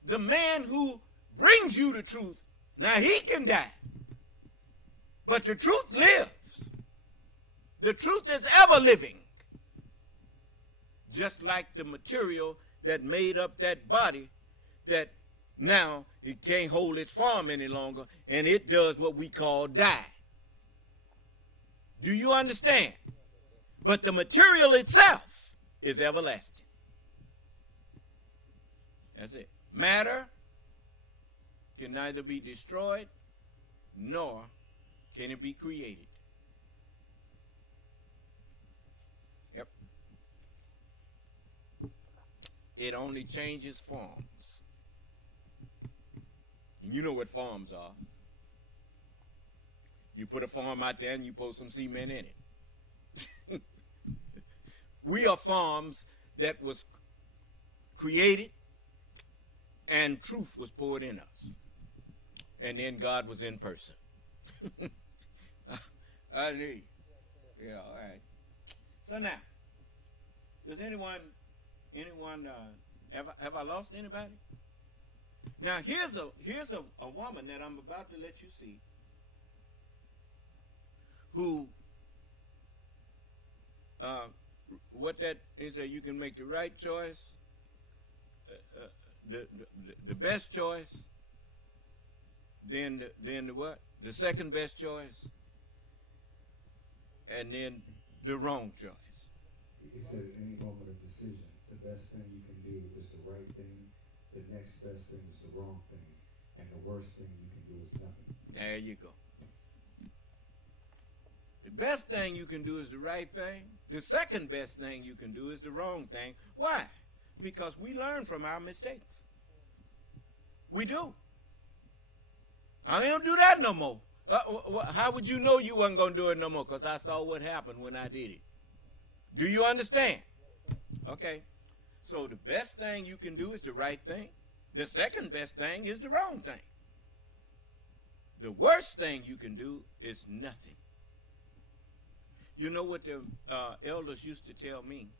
The man who brings you the truth, now he can die. But the truth lives. The truth is ever living. Just like the material that made up that body that now it can't hold its form any longer, and it does what we call die. Do you understand? But the material itself is everlasting. That's it. Matter can neither be destroyed nor can it be created. Yep. It only changes forms. And you know what forms are. You put a form out there and you put some cement in it. We are forms that was created and truth was poured in us. And then God was in person. I knew you. Yeah, all right. So now, does anyone have I lost anybody? Now here's a woman that I'm about to let you see who what that is that you can make the right choice, the best choice, then the what? The second best choice, and then the wrong choice. He said at any moment of decision, the best thing you can do is the right thing, the next best thing is the wrong thing, and the worst thing you can do is nothing. There you go. The best thing you can do is the right thing. The second best thing you can do is the wrong thing. Why? Because we learn from our mistakes. We do. I don't do that no more. How would you know you wasn't going to do it no more? Because I saw what happened when I did it. Do you understand? Okay. So the best thing you can do is the right thing. The second best thing is the wrong thing. The worst thing you can do is nothing. You know what the elders used to tell me?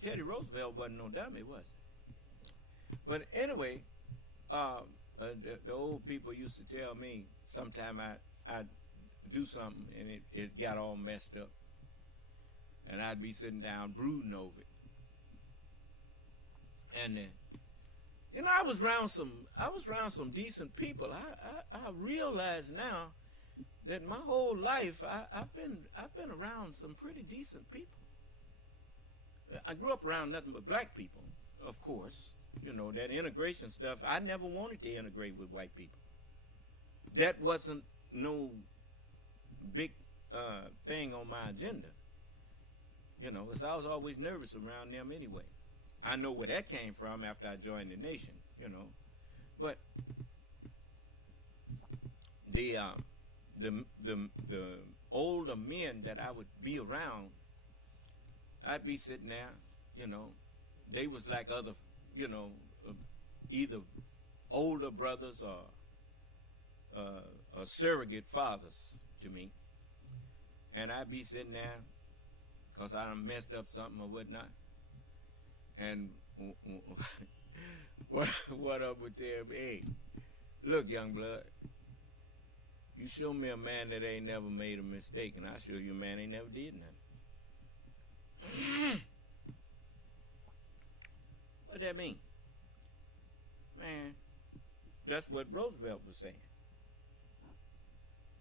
Teddy Roosevelt wasn't no dummy, was he? But anyway, the old people used to tell me sometime I'd do something and it got all messed up. And I'd be sitting down brooding over it. And I was around some decent people. I realize now that my whole life I've been around some pretty decent people. I grew up around nothing but black people, of course. That integration stuff, I never wanted to integrate with white people. That wasn't no big thing on my agenda. Because I was always nervous around them anyway. I know where that came from after I joined the nation, But the older men that I would be around, I'd be sitting there, you know, they was like other, you know, either older brothers or surrogate fathers to me. And I'd be sitting there because I done messed up something or whatnot. And what I would tell me, hey, look, young blood, you show me a man that ain't never made a mistake, and I'll show you a man ain't never did nothing. What that mean? Man, that's what Roosevelt was saying.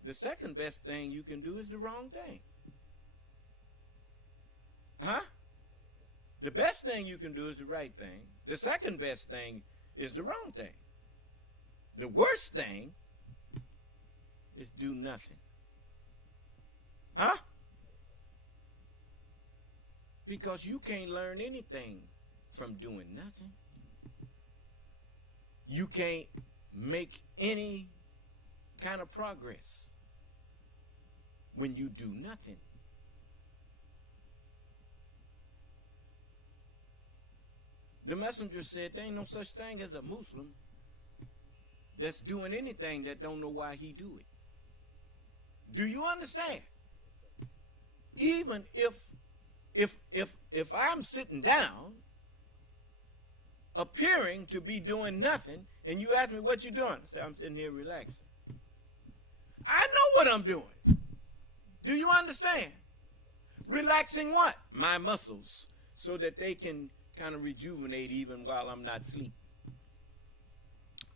The second best thing you can do is the wrong thing. Huh? The best thing you can do is the right thing. The second best thing is the wrong thing. The worst thing is do nothing. Huh? Because you can't learn anything from doing nothing. You can't make any kind of progress when you do nothing. The messenger said there ain't no such thing as a Muslim that's doing anything that don't know why he do it. Do you understand? Even if I'm sitting down appearing to be doing nothing and you ask me what you doing, I say I'm sitting here relaxing. I know what I'm doing. Do you understand? Relaxing what? My muscles, so that they can kind of rejuvenate even while I'm not asleep.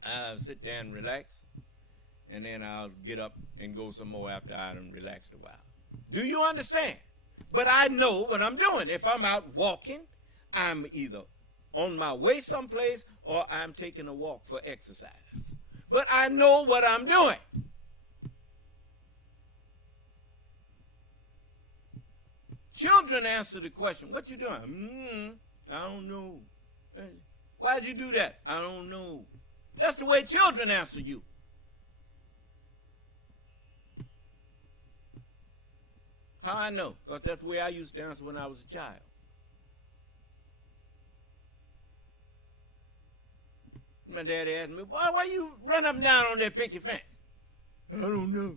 I'll sit there and relax, and then I'll get up and go some more after I done relaxed a while. Do you understand? But I know what I'm doing. If I'm out walking, I'm either on my way someplace or I'm taking a walk for exercise. But I know what I'm doing. Children answer the question, what you doing? I don't know. Why'd you do that? I don't know. That's the way children answer you. How I know? Because that's the way I used to answer when I was a child. My daddy asked me, boy, why you run up and down on that picket fence? I don't know.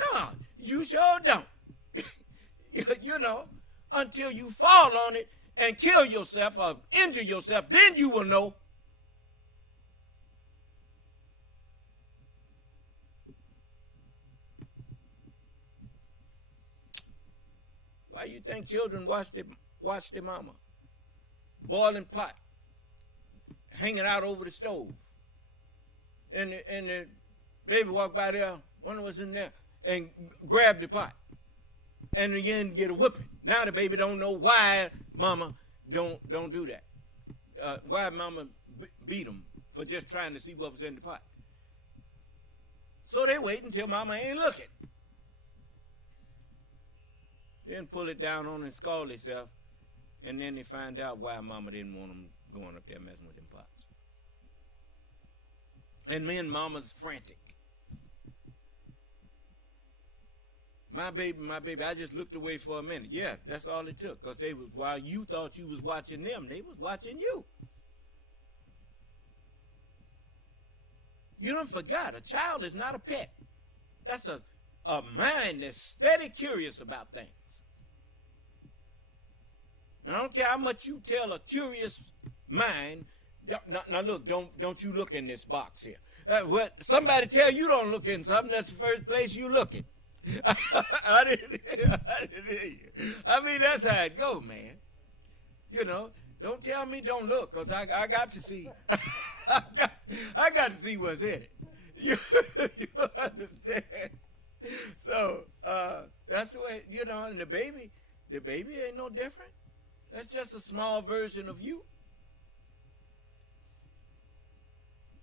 No, you sure don't. You know, until you fall on it and kill yourself or injure yourself, then you will know. Why you think children watch their mama? Boiling pot, hanging out over the stove. And the baby walk by there, wonder what's in there, and grab the pot. And again get a whooping. Now the baby don't know why mama don't do that. Why mama beat him for just trying to see what was in the pot. So they wait until mama ain't looking. Then pull it down on and scald themselves, and then they find out why mama didn't want them going up there messing with them pots. And then mama's frantic. My baby, I just looked away for a minute. Yeah, that's all it took, because they was, while you thought you was watching them, they was watching you. You don't forget, a child is not a pet. That's a mind that's steady curious about things. And I don't care how much you tell a curious mind, now look, don't you look in this box here. Somebody tell you don't look in something, that's the first place you looking. I didn't hear you. I mean, that's how it go, man. You know, don't tell me don't look, because I got to see. I got to see what's in it. You understand? So, that's the way, you know, and the baby ain't no different. That's just a small version of you.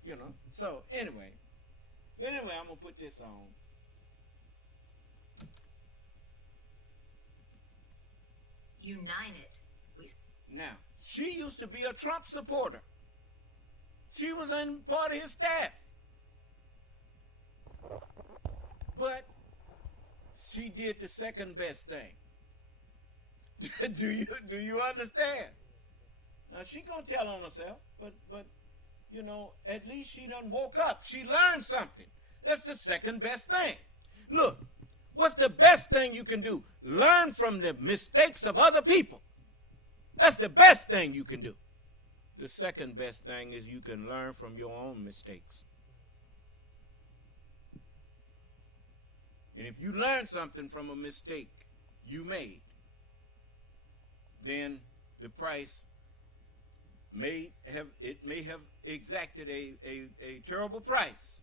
You know, so anyway, I'm going to put this on. United. Now, she used to be a Trump supporter. She was in part of his staff. But she did the second best thing. Do you understand? Now she gonna tell on herself, but you know, at least she done woke up. She learned something. That's the second best thing. Look, what's the best thing you can do? Learn from the mistakes of other people. That's the best thing you can do. The second best thing is you can learn from your own mistakes. And if you learn something from a mistake you made, then the price may have exacted a terrible price,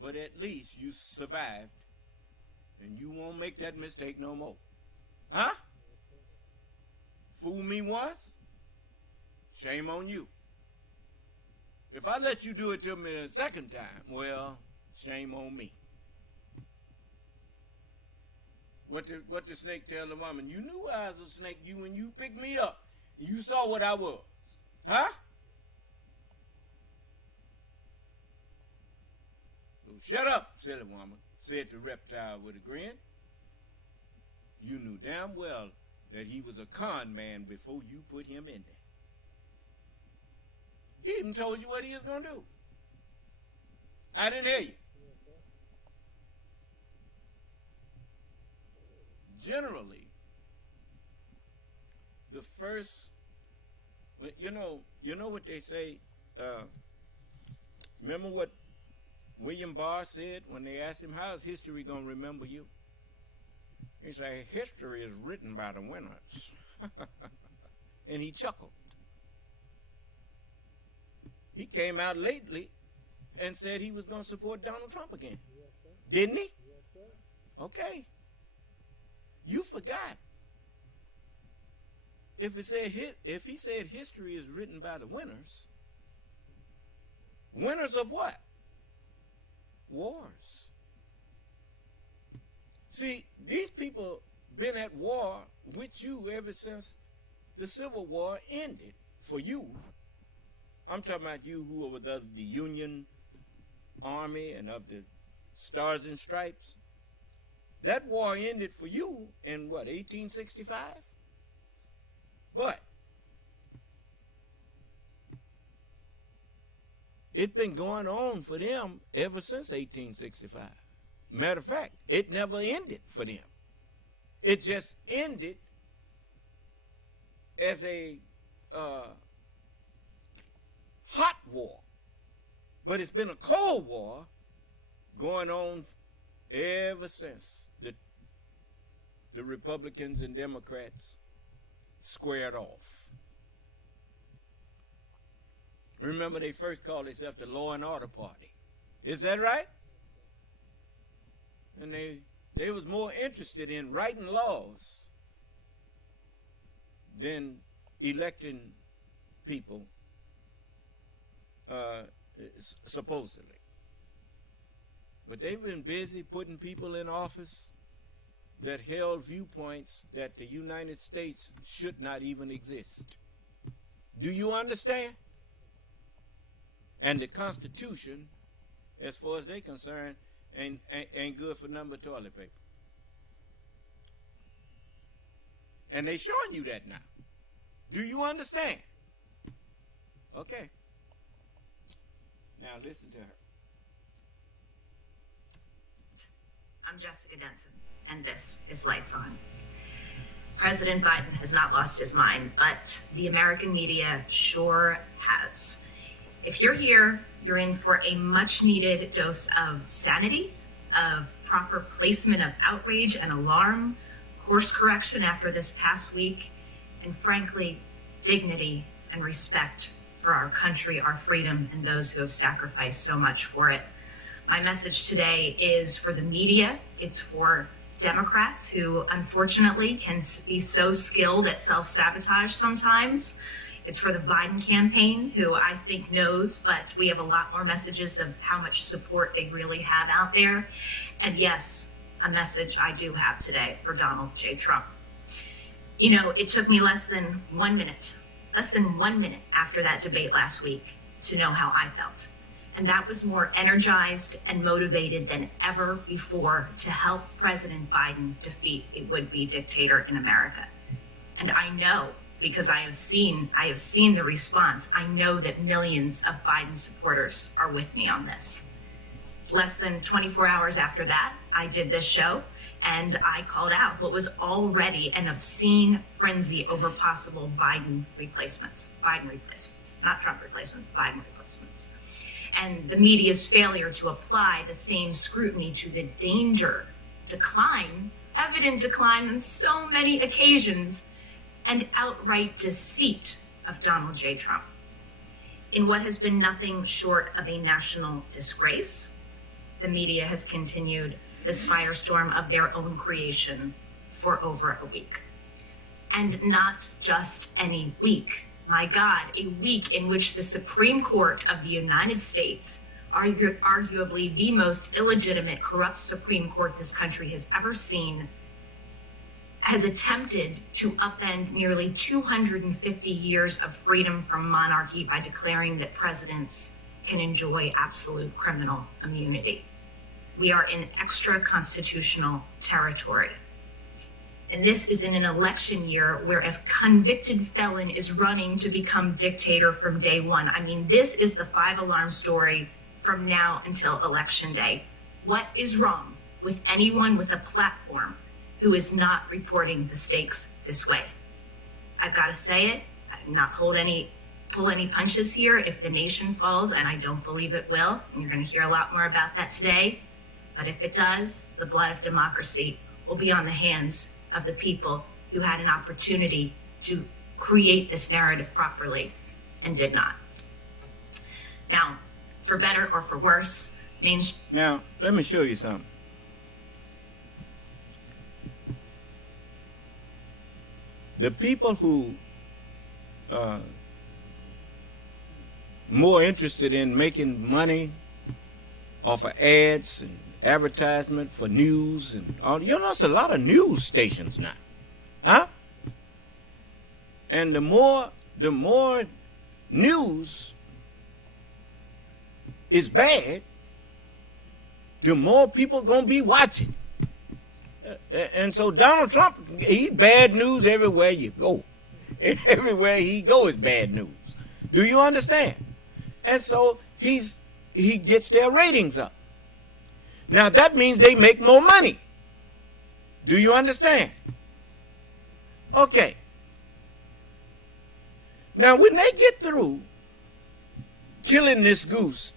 but at least you survived, and you won't make that mistake no more. Huh? Fool me once, shame on you. If I let you do it to me a second time, well, shame on me. What the snake tell the woman? You knew I was a snake when you picked me up. You saw what I was. Huh? So shut up, silly woman, said the reptile with a grin. You knew damn well that he was a con man before you put him in there. He even told you what he was going to do. I didn't hear you. Generally, the first, you know what they say, remember what William Barr said when they asked him, how is history going to remember you? He said, history is written by the winners. And he chuckled. He came out lately and said he was going to support Donald Trump again. Didn't he? Okay. You forgot. If he said history is written by the winners, winners of what? Wars. See, these people been at war with you ever since the Civil War ended. For you, I'm talking about you who were of the Union Army and of the Stars and Stripes. That war ended for you in what, 1865? But it's been going on for them ever since 1865. Matter of fact, it never ended for them. It just ended as a hot war. But it's been a cold war going on ever since the Republicans and Democrats squared off. Remember, they first called themselves the Law and Order Party. Is that right? And they was more interested in writing laws than electing people, supposedly. But they've been busy putting people in office that held viewpoints that the United States should not even exist. Do you understand? And the Constitution, as far as they're concerned, ain't good for number toilet paper. And they showing you that now. Do you understand? Okay. Now listen to her. I'm Jessica Denson, and this is Lights On. President Biden has not lost his mind, but the American media sure has. If you're here, you're in for a much-needed dose of sanity, of proper placement of outrage and alarm, course correction after this past week, and frankly, dignity and respect for our country, our freedom, and those who have sacrificed so much for it. My message today is for the media. It's for Democrats who unfortunately can be so skilled at self-sabotage sometimes. It's for the Biden campaign, who I think knows, but we have a lot more messages of how much support they really have out there. And yes, a message I do have today for Donald J. Trump. You know, it took me less than 1 minute after that debate last week to know how I felt. and that was more energized and motivated than ever before to help President Biden defeat a would-be dictator in America. And I know, because I have seen the response, I know that millions of Biden supporters are with me on this. Less than 24 hours after that, I did this show, and I called out what was already an obscene frenzy over possible Biden replacements, not Trump replacements, Biden replacements. And the media's failure to apply the same scrutiny to the evident decline on so many occasions, and outright deceit of Donald J. Trump. In what has been nothing short of a national disgrace, the media has continued this firestorm of their own creation for over a week. And not just any week. My God, a week in which the Supreme Court of the United States, arguably the most illegitimate, corrupt Supreme Court this country has ever seen, has attempted to upend nearly 250 years of freedom from monarchy by declaring that presidents can enjoy absolute criminal immunity. We are in extra-constitutional territory. And this is in an election year where a convicted felon is running to become dictator from day one. I mean, this is the 5-alarm story from now until election day. What is wrong with anyone with a platform who is not reporting the stakes this way? I've got to say it, I do not pull any punches here. If the nation falls, and I don't believe it will, and you're going to hear a lot more about that today, but if it does, the blood of democracy will be on the hands of the people who had an opportunity to create this narrative properly and did not. Now, for better or for worse, Now, let me show you something. The people who are more interested in making money off of ads and advertisement for news and all, you know, there's a lot of news stations now, huh? And the more news is bad, the more people gonna be watching. And so Donald Trump, he's bad news everywhere you go. Everywhere he go is bad news. Do you understand? And so he gets their ratings up. Now that means they make more money. Do you understand? Okay. Now when they get through killing this goose,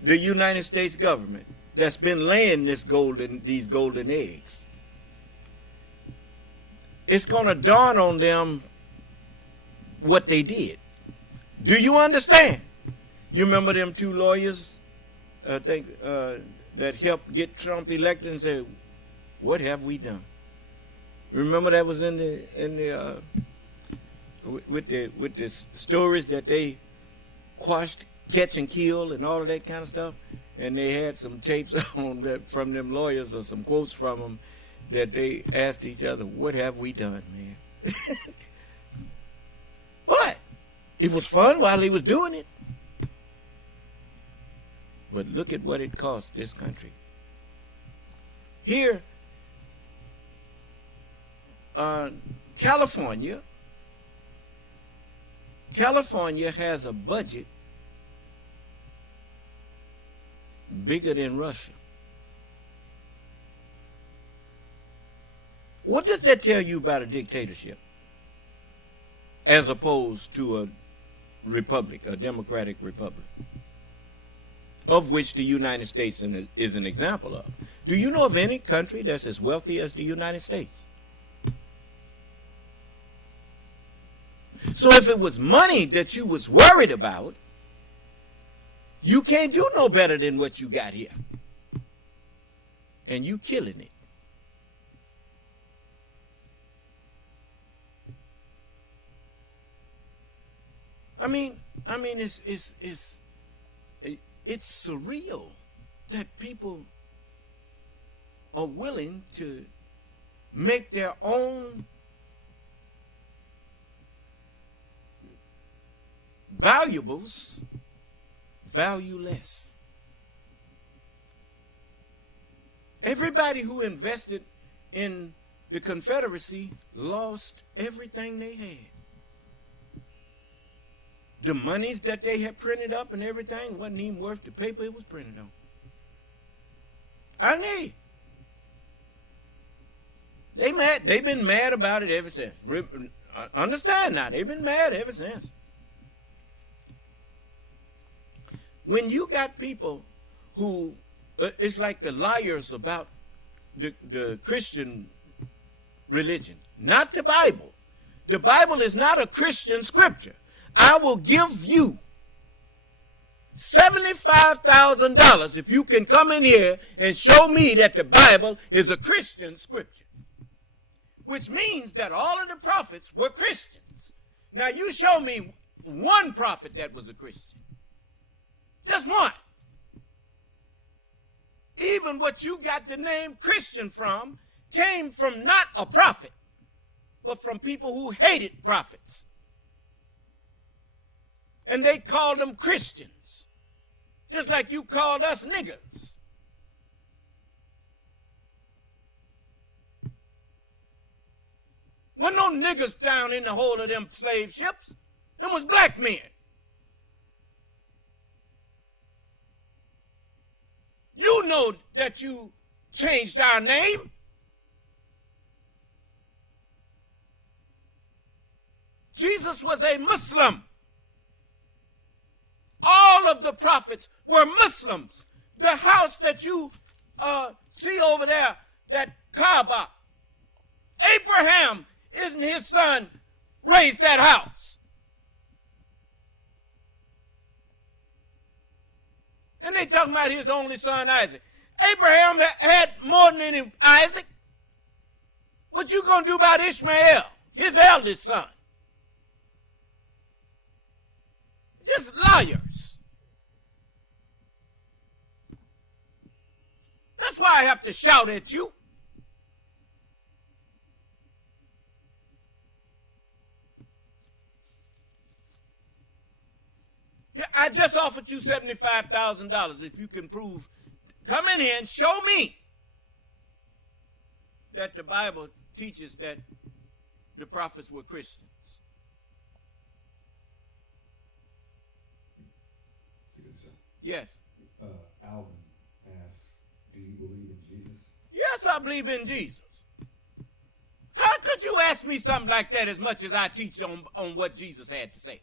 the United States government that's been laying these golden eggs, it's going to dawn on them what they did. Do you understand? You remember them two lawyers, I think, that helped get Trump elected and said, "What have we done?" Remember that was in the with the stories that they quashed, catch and kill, and all of that kind of stuff, and they had some tapes on that from them lawyers or some quotes from them that they asked each other, "What have we done, man?" But it was fun while he was doing it. But look at what it cost this country. Here, California has a budget bigger than Russia. What does that tell you about a dictatorship as opposed to a republic, a democratic republic, of which the United States is an example of? Do you know of any country that's as wealthy as the United States? So if it was money that you was worried about, you can't do no better than what you got here. And you killing it. I mean, it's surreal that people are willing to make their own valuables valueless. Everybody who invested in the Confederacy lost everything they had. The monies that they had printed up and everything wasn't even worth the paper it was printed on. I need. They've been mad about it ever since. Understand now, they've been mad ever since. When you got people who, it's like the liars about the Christian religion, not the Bible. The Bible is not a Christian scripture. I will give you $75,000 if you can come in here and show me that the Bible is a Christian scripture. Which means that all of the prophets were Christians. Now you show me one prophet that was a Christian. Just one. Even what you got the name Christian from came from not a prophet, but from people who hated prophets. And they called them Christians, just like you called us niggers. Wasn't no niggers down in the hold of them slave ships. Them was black men. You know that you changed our name. Jesus was a Muslim. All of the prophets were Muslims. The house that you see over there, that Kaaba, Abraham, isn't his son, raised that house. And they talking about his only son, Isaac. Abraham had more than any Isaac. What you going to do about Ishmael, his eldest son? Just liars. That's why I have to shout at you. I just offered you $75,000 if you can prove. Come in here and show me that the Bible teaches that the prophets were Christians. Yes. Alvin asks, do you believe in Jesus? Yes, I believe in Jesus. How could you ask me something like that as much as I teach on what Jesus had to say?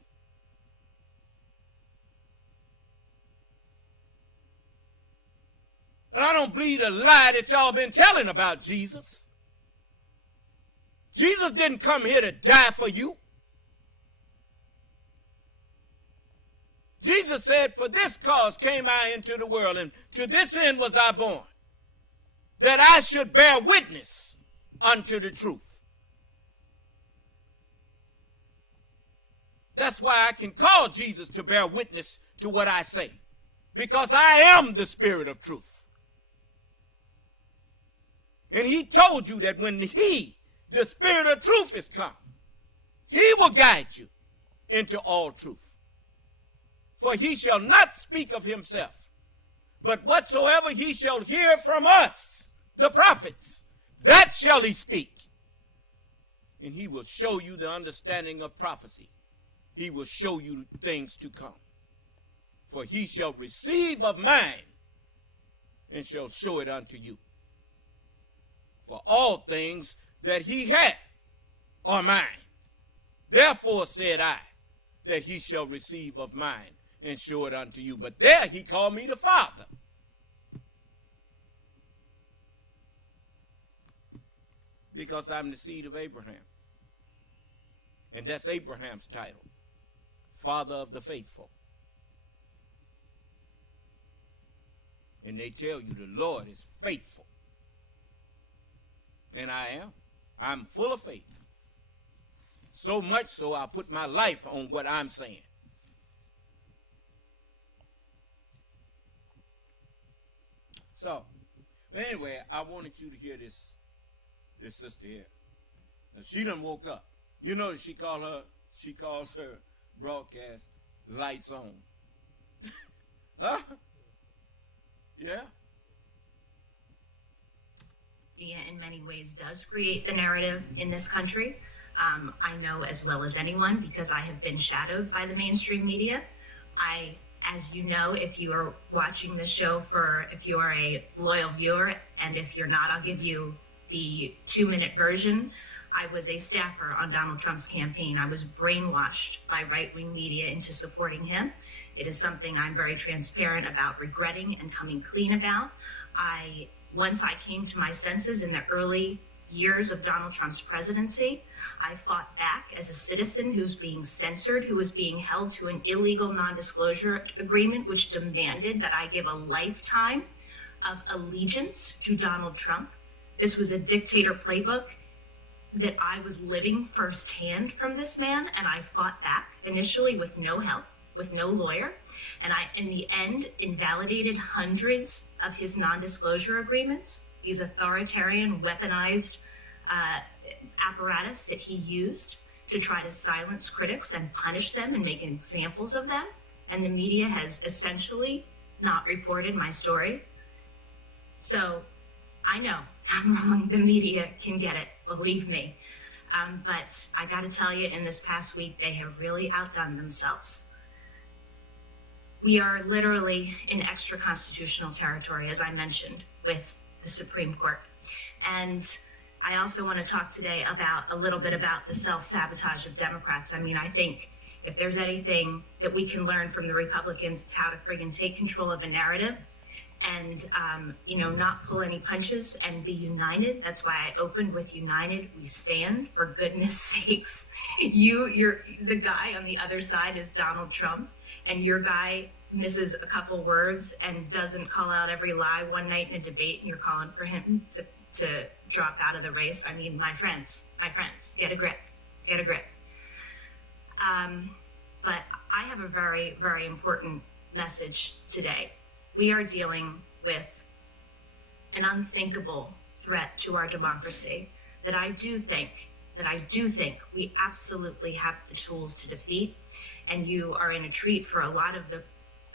And I don't believe a lie that y'all been telling about Jesus. Jesus didn't come here to die for you. Jesus said, for this cause came I into the world, and to this end was I born, that I should bear witness unto the truth. That's why I can call Jesus to bear witness to what I say, because I am the Spirit of truth. And he told you that when he, the Spirit of truth, is come, he will guide you into all truth. For he shall not speak of himself, but whatsoever he shall hear from us, the prophets, that shall he speak. And he will show you the understanding of prophecy. He will show you things to come. For he shall receive of mine, and shall show it unto you. For all things that he hath are mine. Therefore said I, that he shall receive of mine, and show it unto you. But there he called me the Father. Because I'm the seed of Abraham. And that's Abraham's title. Father of the faithful. And they tell you the Lord is faithful. And I am. I'm full of faith. So much so I put my life on what I'm saying. So, but anyway, I wanted you to hear this sister here. Now, she done woke up. You know that she calls her broadcast Lights On. Huh? Yeah. Media in many ways does create the narrative in this country. I know as well as anyone because I have been shadowed by the mainstream media. As you know, if you are watching this show if you are a loyal viewer, and if you're not, I'll give you the 2-minute version. I was a staffer on Donald Trump's campaign. I was brainwashed by right-wing media into supporting him. It is something I'm very transparent about regretting and coming clean about. Once I came to my senses in the early years of Donald Trump's presidency, I fought back as a citizen who's being censored, who was being held to an illegal non-disclosure agreement, which demanded that I give a lifetime of allegiance to Donald Trump. This was a dictator playbook that I was living firsthand from this man, and I fought back initially with no help, with no lawyer, and I, in the end, invalidated hundreds of his non-disclosure agreements, these authoritarian, weaponized apparatus that he used to try to silence critics and punish them and make examples of them. And the media has essentially not reported my story. So I know how wrong the media can get it, believe me. But I got to tell you, in this past week, they have really outdone themselves. We are literally in extra constitutional territory, as I mentioned, with the Supreme Court. And I also want to talk today a little bit about the self-sabotage of Democrats. I mean, I think if there's anything that we can learn from the Republicans, it's how to friggin' take control of a narrative and, not pull any punches and be united. That's why I opened with United We Stand, for goodness sakes. You're the guy on the other side is Donald Trump, and your guy misses a couple words and doesn't call out every lie one night in a debate, and you're calling for him to drop out of the race. I mean, my friends, get a grip. But I have a very, very important message today. We are dealing with an unthinkable threat to our democracy that I do think we absolutely have the tools to defeat. And you are in a treat for a lot of the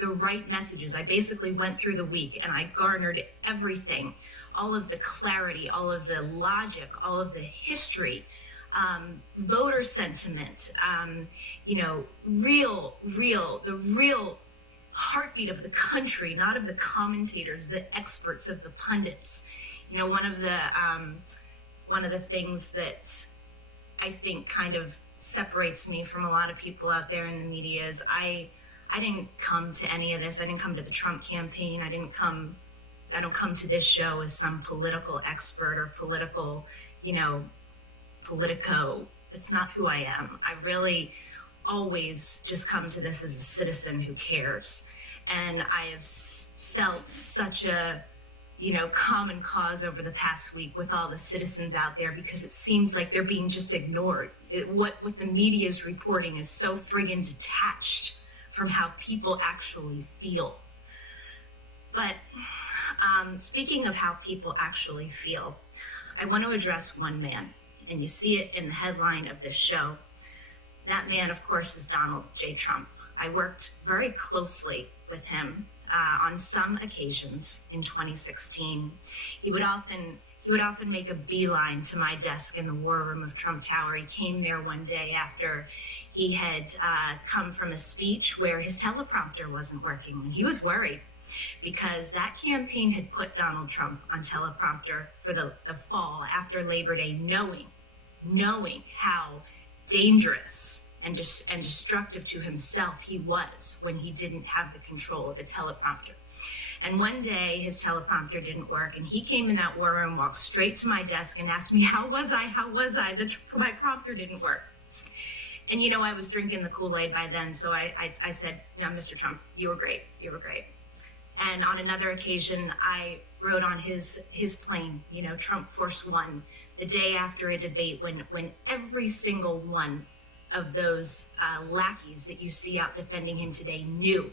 right messages. I basically went through the week and I garnered everything, all of the clarity, all of the logic, all of the history, voter sentiment, the real heartbeat of the country, not of the commentators, the experts, of the pundits. One of the things that I think kind of separates me from a lot of people out there in the media is I didn't come to any of this. I didn't come to the Trump campaign. I don't come to this show as some political expert or politico. It's not who I am. I really always just come to this as a citizen who cares. And I have felt such a, common cause over the past week with all the citizens out there, because it seems like they're being just ignored. What the media is reporting is so friggin' detached from how people actually feel. But speaking of how people actually feel, I want to address one man, and you see it in the headline of this show. That man, of course, is Donald J. Trump. I worked very closely with him on some occasions in 2016. He would often make a beeline to my desk in the war room of Trump Tower. He came there one day after he had come from a speech where his teleprompter wasn't working, and he was worried because that campaign had put Donald Trump on teleprompter for the fall after Labor Day, knowing how dangerous and destructive to himself he was when he didn't have the control of a teleprompter. And one day his teleprompter didn't work, and he came in that war room, walked straight to my desk and asked me, how was I? My prompter didn't work. And I was drinking the Kool-Aid by then, so I said, Mr. Trump, you were great. And on another occasion, I rode on his plane, Trump Force One, the day after a debate when every single one of those lackeys that you see out defending him today knew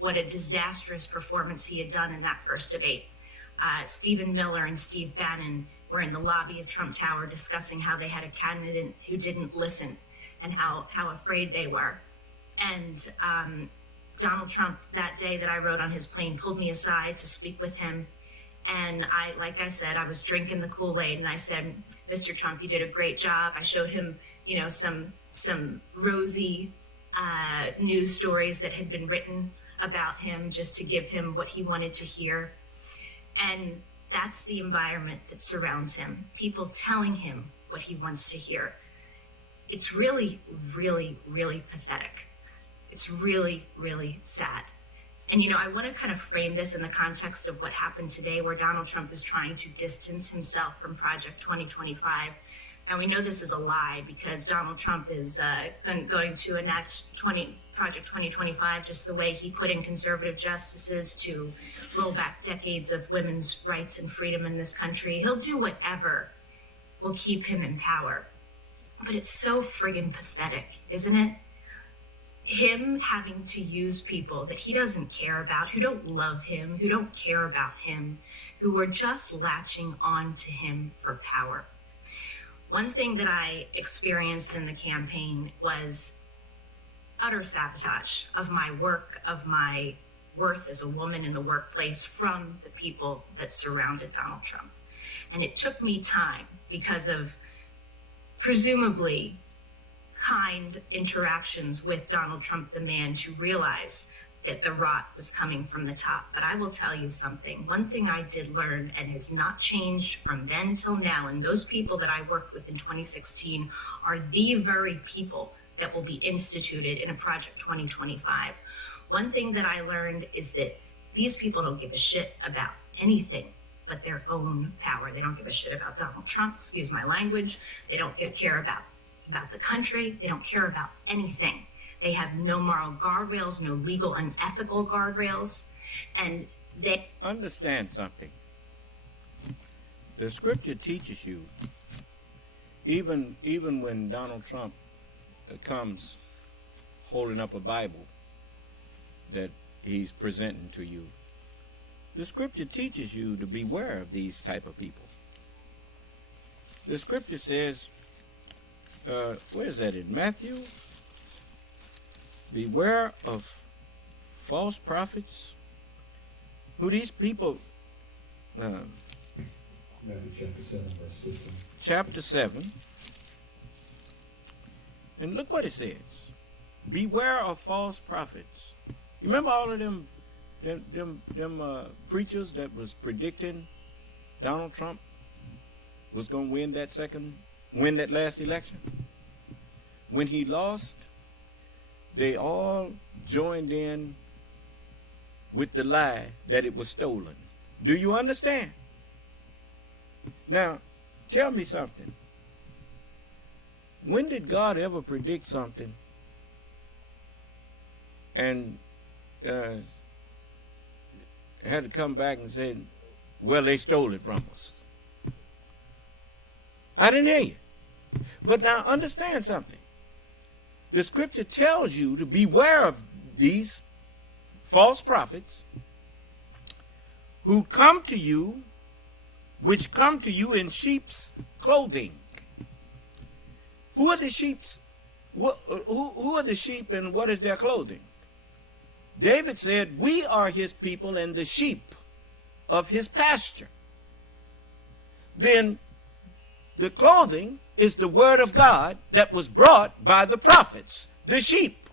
what a disastrous performance he had done in that first debate. Stephen Miller and Steve Bannon were in the lobby of Trump Tower discussing how they had a candidate who didn't listen and how afraid they were. And Donald Trump, that day that I rode on his plane, pulled me aside to speak with him. And like I said, I was drinking the Kool-Aid, and I said, Mr. Trump, you did a great job. I showed him, some rosy news stories that had been written about him just to give him what he wanted to hear. And that's the environment that surrounds him, people telling him what he wants to hear. It's really, really, really pathetic. It's really, really sad. And, I want to kind of frame this in the context of what happened today, where Donald Trump is trying to distance himself from Project 2025. And we know this is a lie because Donald Trump is going to enact Project 2025 just the way he put in conservative justices to roll back decades of women's rights and freedom in this country. He'll do whatever will keep him in power. But it's so friggin' pathetic, isn't it? Him having to use people that he doesn't care about, who don't love him, who don't care about him, who are just latching on to him for power. One thing that I experienced in the campaign was utter sabotage of my work, of my worth as a woman in the workplace from the people that surrounded Donald Trump. And it took me time because of presumably kind interactions with Donald Trump, the man, to realize that the rot was coming from the top. But I will tell you something. One thing I did learn and has not changed from then till now, and those people that I worked with in 2016 are the very people that will be instituted in a Project 2025. One thing that I learned is that these people don't give a shit about anything but their own power. They don't give a shit about Donald Trump, excuse my language. They don't care about the country. They don't care about anything. They have no moral guardrails, no legal and ethical guardrails. And they understand something. The scripture teaches you, even when Donald Trump comes holding up a Bible that he's presenting to you, the scripture teaches you to beware of these type of people. The scripture says, where is that in Matthew? Beware of false prophets. Who these people? Matthew chapter 7, verse 15. Chapter 7. And look what it says. Beware of false prophets. You remember all of them preachers that was predicting Donald Trump was going to win that last election? When he lost, they all joined in with the lie that it was stolen. Do you understand? Now, tell me something. When did God ever predict something and had to come back and say, well, they stole it from us? I didn't hear you. But now understand something. The scripture tells you to beware of these false prophets who come to you, which come to you in sheep's clothing. Who are the sheep's? Who are the sheep and what is their clothing? David said, we are his people and the sheep of his pasture. Then the clothing is the word of God that was brought by the prophets, the sheep.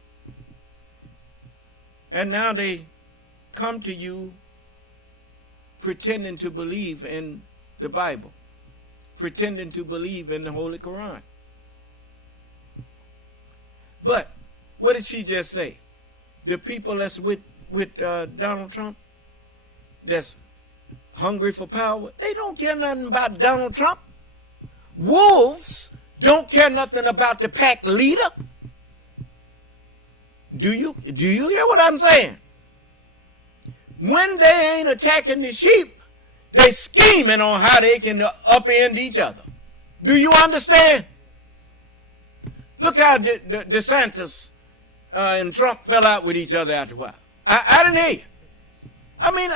And now they come to you pretending to believe in the Bible, pretending to believe in the Holy Quran. But what did she just say? The people that's with Donald Trump, that's hungry for power, they don't care nothing about Donald Trump. Wolves don't care nothing about the pack leader. Do you hear what I'm saying? When they ain't attacking the sheep, they scheming on how they can upend each other. Do you understand? Look how DeSantis and Trump fell out with each other after a while. I didn't hear you. I mean,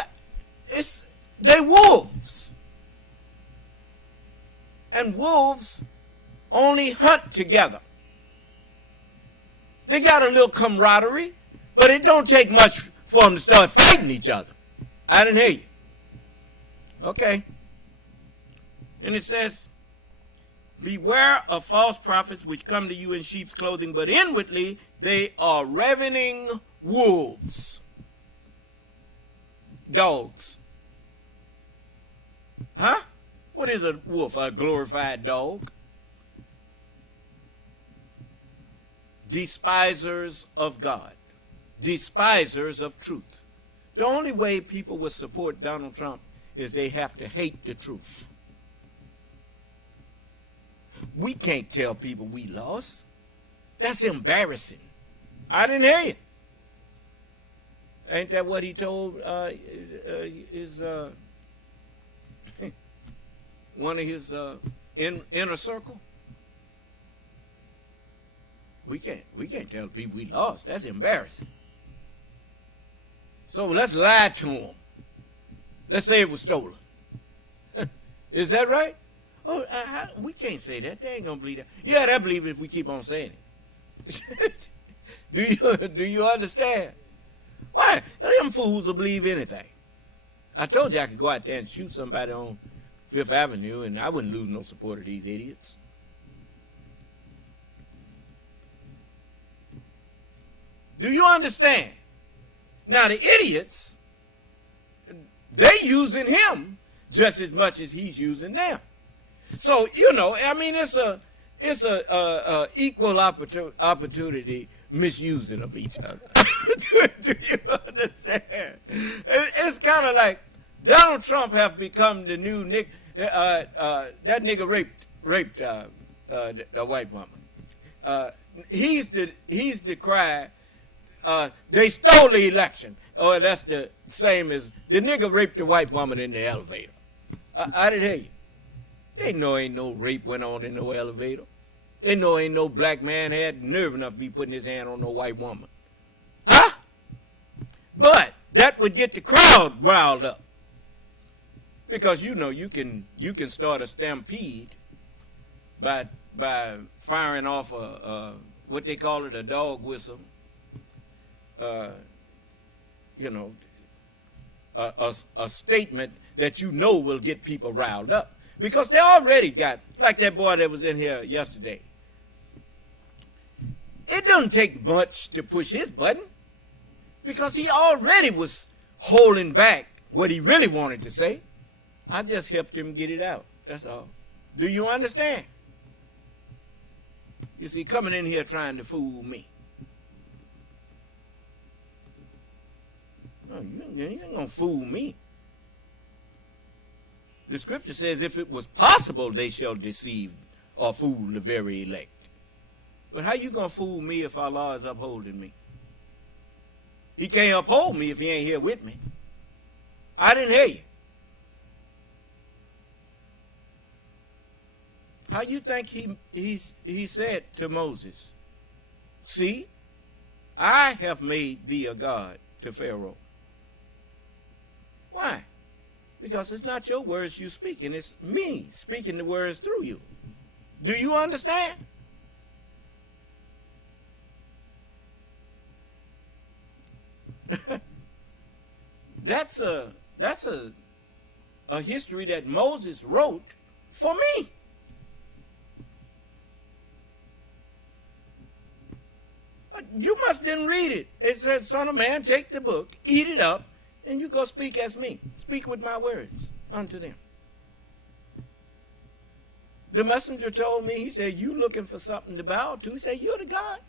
they wolves. And wolves only hunt together. They got a little camaraderie, But it don't take much for them to start fighting each other. I didn't hear you. Okay. And it says, beware of false prophets which come to you in sheep's clothing, but inwardly they are ravening wolves. Dogs. Huh? What is a wolf? A glorified dog? Despisers of God. Despisers of truth. The only way people will support Donald Trump is they have to hate the truth. We can't tell people we lost. That's embarrassing. I didn't hear you. Ain't that what he told his one of his inner circle? We can't tell people we lost. That's embarrassing. So let's lie to them. Let's say it was stolen. Is that right? Oh, we can't say that. They ain't gonna believe that. Yeah, they believe it if we keep on saying it. Do you understand? Why? Them fools will believe anything. I told you I could go out there and shoot somebody on Fifth Avenue, and I wouldn't lose no support of these idiots. Do you understand? Now the idiots, they using him just as much as he's using them. So I mean, it's a equal opportunity misusing of each other. Do you understand? It's kind of like Donald Trump have become the new Nick. That nigga raped the white woman. He's the cry. They stole the election. Oh, that's the same as the nigga raped the white woman in the elevator. I didn't hear you. They know ain't no rape went on in no elevator. They know ain't no black man had nerve enough to be putting his hand on no white woman. Huh? But that would get the crowd riled up. Because you can start a stampede by firing off a what they call it, a dog whistle. A statement that will get people riled up. Because they already got, like that boy that was in here yesterday. It doesn't take much to push his button. Because he already was holding back what he really wanted to say. I just helped him get it out. That's all. Do you understand? You see, coming in here trying to fool me. No, you ain't going to fool me. The scripture says, if it was possible, they shall deceive or fool the very elect. But how you going to fool me if Allah is upholding me? He can't uphold me if he ain't here with me. I didn't hear you. How you think he said to Moses, see, I have made thee a god to Pharaoh. Why? Because it's not your words you speaking, it's me speaking the words through you. Do you understand? That's a history that Moses wrote for me. But you must didn't read it. It said, Son of man, take the book, eat it up, and you go speak as me. Speak with my words unto them. The messenger told me, he said, you looking for something to bow to? He said, you're the God.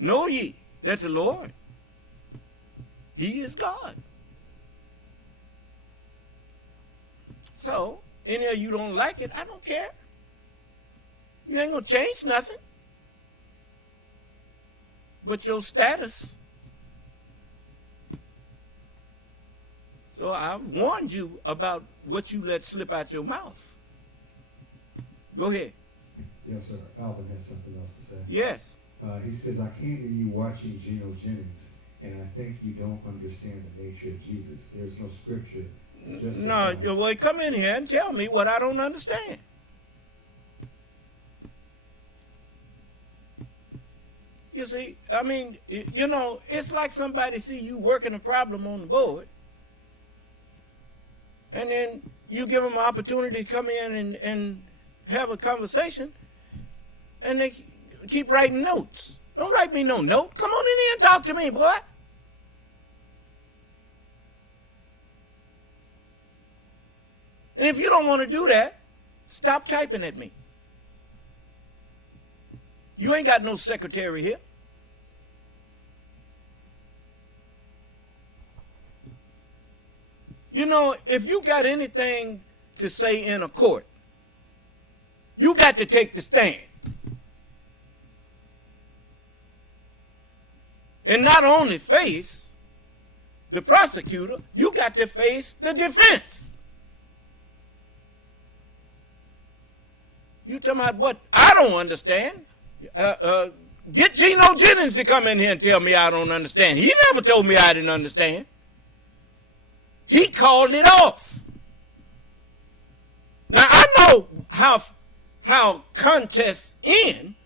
Know ye that the Lord, he is God. So, any of you don't like it, I don't care. You ain't going to change nothing. But your status. So I warned you about what you let slip out your mouth. Go ahead. Yes, sir. Alvin has something else to say. Yes. He says, I came to you watching Geno Jennings, and I think you don't understand the nature of Jesus. There's no scripture to justify. No, well, come in here and tell me what I don't understand. You see, I mean, you know, it's like somebody see you working a problem on the board, and then you give them an opportunity to come in and have a conversation, and they keep writing notes. Don't write me no note. Come on in here and talk to me, boy. And if you don't want to do that, stop typing at me. You ain't got no secretary here. You know, if you got anything to say in a court, you got to take the stand. And not only face the prosecutor, you got to face the defense. You talking about what I don't understand? Get Geno Jennings to come in here and tell me I don't understand. He never told me I didn't understand. He called it off. Now I know how contests end.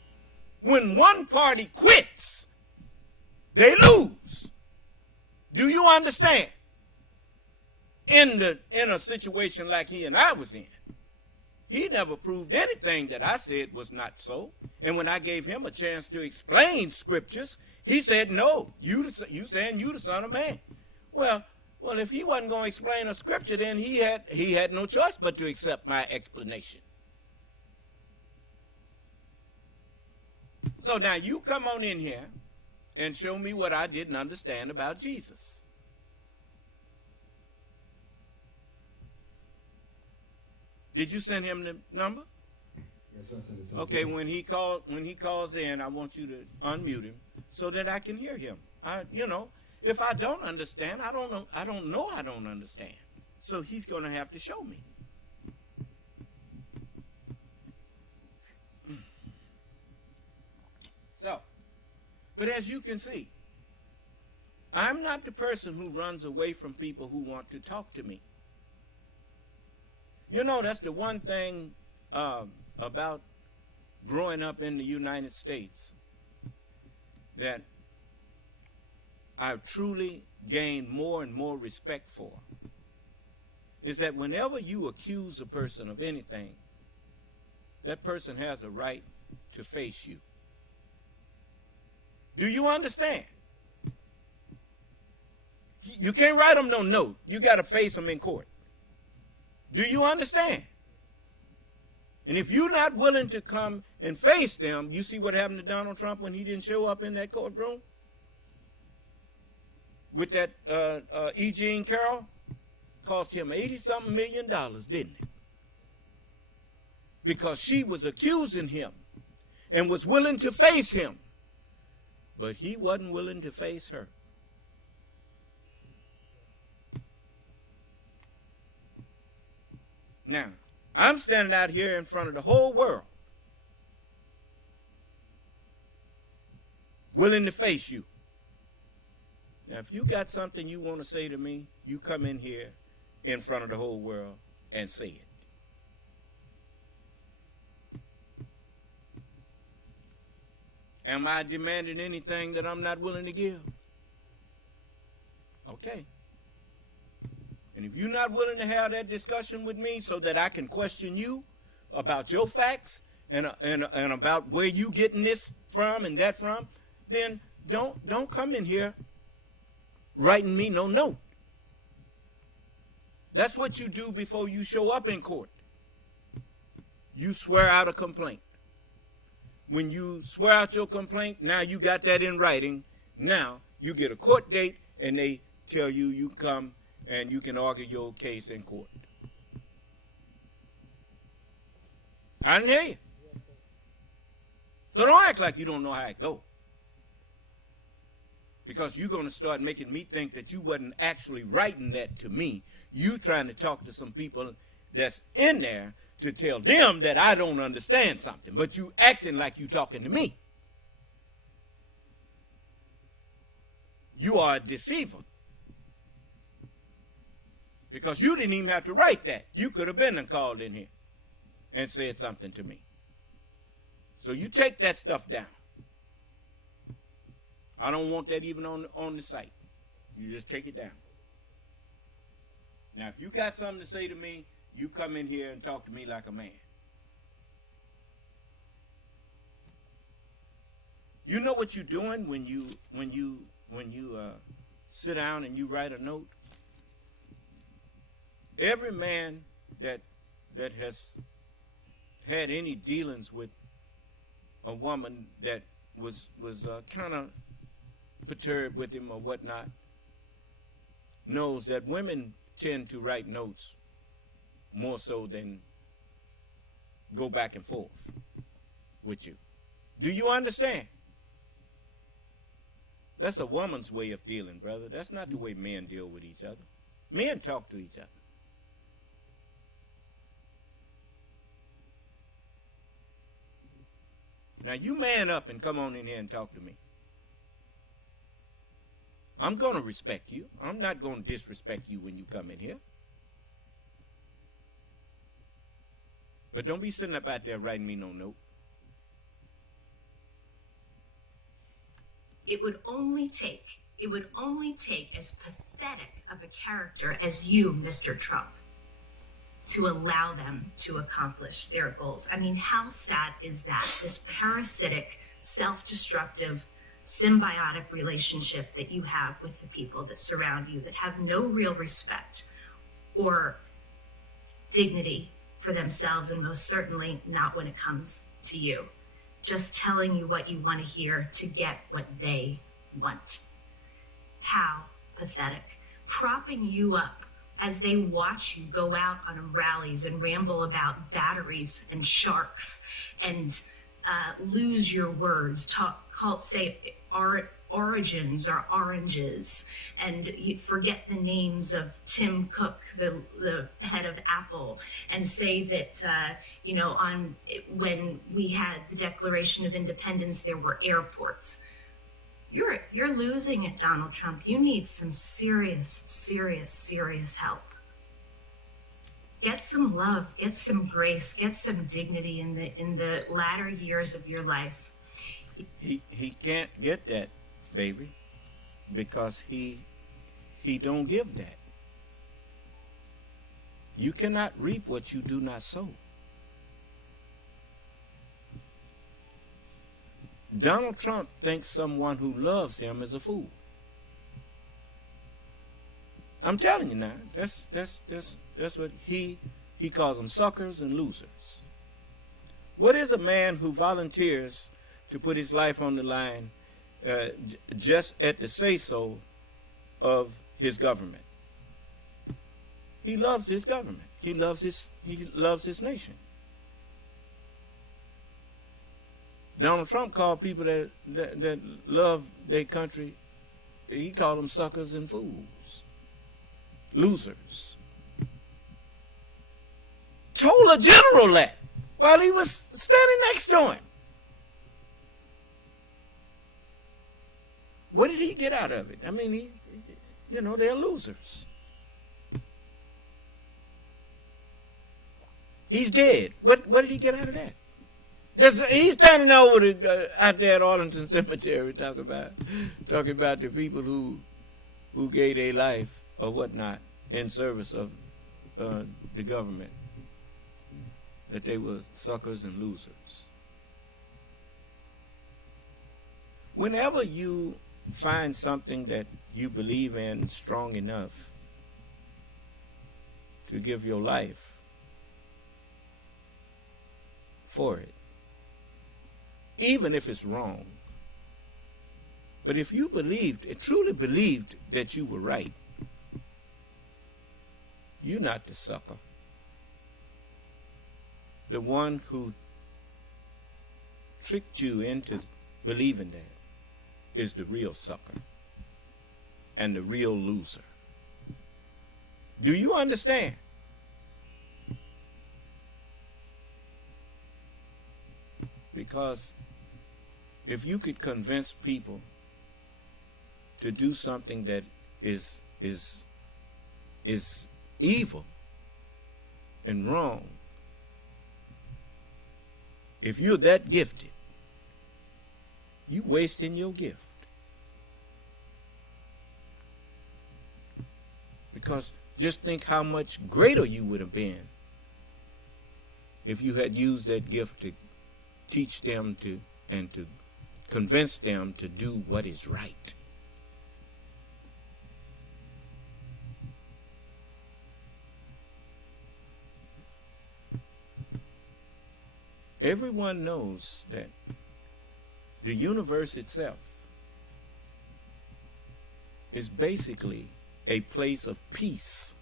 When one party quits, they lose. Do you understand? In a situation like he and I was in, he never proved anything that I said was not so. And when I gave him a chance to explain scriptures, he said, no, you saying you the Son of Man. Well, if he wasn't going to explain a scripture, then he had no choice but to accept my explanation. So now you come on in here and show me what I didn't understand about Jesus. Did you send him the number? Yes, I sent it to him. Okay, when he calls in, I want you to unmute him so that I can hear him. If I don't understand, I don't know I don't understand. So he's going to have to show me. So, but as you can see, I'm not the person who runs away from people who want to talk to me. You know, that's the one thing about growing up in the United States that I've truly gained more and more respect for, is that whenever you accuse a person of anything, that person has a right to face you. Do you understand? You can't write them no note. You got to face them in court. Do you understand? And if you're not willing to come and face them, you see what happened to Donald Trump when he didn't show up in that courtroom? With that E. Jean Carroll? Cost him $80-something million, didn't it? Because she was accusing him and was willing to face him. But he wasn't willing to face her. Now, I'm standing out here in front of the whole world, willing to face you. Now, if you got something you want to say to me, you come in here in front of the whole world and say it. Am I demanding anything that I'm not willing to give? Okay. And if you're not willing to have that discussion with me so that I can question you about your facts and about where you getting this from and that from, then don't come in here writing me no note. That's what you do before you show up in court. You swear out a complaint. When you swear out your complaint, now you got that in writing. Now you get a court date and they tell you you come and you can argue your case in court. I didn't hear you. So don't act like you don't know how it goes. Because you're going to start making me think that you wasn't actually writing that to me. You trying to talk to some people that's in there to tell them that I don't understand something. But you acting like you talking to me. You are a deceiver. Because you didn't even have to write that. You could have been called in here and said something to me. So you take that stuff down. I don't want that even on the site. You just take it down. Now, if you got something to say to me, you come in here and talk to me like a man. You know what you're doing when you sit down and you write a note? Every man that has had any dealings with a woman that was kind of perturbed with him or whatnot knows that women tend to write notes more so than go back and forth with you. Do you understand? That's a woman's way of dealing, brother. That's not the way men deal with each other. Men talk to each other. Now you man up and come on in here and talk to me. I'm going to respect you. I'm not going to disrespect you when you come in here. But don't be sitting up out there writing me no note. It would only take as pathetic of a character as you, Mr. Trump, to allow them to accomplish their goals. I mean, how sad is that? This parasitic, self-destructive, symbiotic relationship that you have with the people that surround you that have no real respect or dignity for themselves, and most certainly not when it comes to you. Just telling you what you want to hear to get what they want. How pathetic. Propping you up as they watch you go out on rallies and ramble about batteries and sharks and lose your words, say origins or oranges, and you forget the names of Tim Cook, the head of Apple, and say that when we had the Declaration of Independence, there were airports. You're losing it, Donald Trump. You need some serious help. Get some love, get some grace, get some dignity in the latter years of your life. He can't get that, baby, because he don't give that. You cannot reap what you do not sow. Donald Trump thinks someone who loves him is a fool. I'm telling you now. That's what he calls them, suckers and losers. What is a man who volunteers to put his life on the line just at the say-so of his government? He loves his government. He loves his nation. Donald Trump called people that love their country, he called them suckers and fools, losers. Told a general that while he was standing next to him. What did he get out of it? I mean, they're losers. He's dead. What did he get out of that? He's standing out there at Arlington Cemetery talking about the people who gave their life or whatnot in service of the government, that they were suckers and losers. Whenever you find something that you believe in strong enough to give your life for it, even if it's wrong, but if you truly believed that you were right, you're not the sucker. The one who tricked you into believing that is the real sucker and the real loser. Do you understand? Because if you could convince people to do something that is evil and wrong, if you're that gifted, you wasting your gift. Because just think how much greater you would have been if you had used that gift to teach them to and to convince them to do what is right. Everyone knows that the universe itself is basically a place of peace.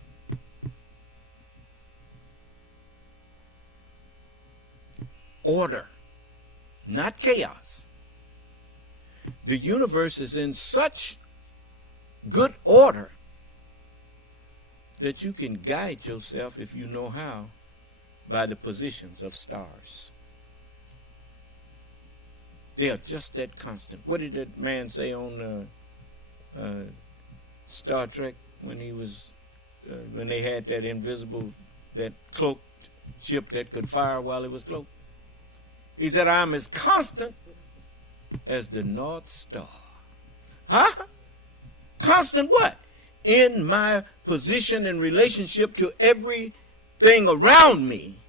Order, not chaos. The universe is in such good order that you can guide yourself, if you know how, by the positions of stars. They are just that constant. What did that man say on Star Trek when he was when they had that invisible, that cloaked ship that could fire while it was cloaked? He said, "I'm as constant as the North Star." Huh? Constant what? In my position and relationship to everything around me,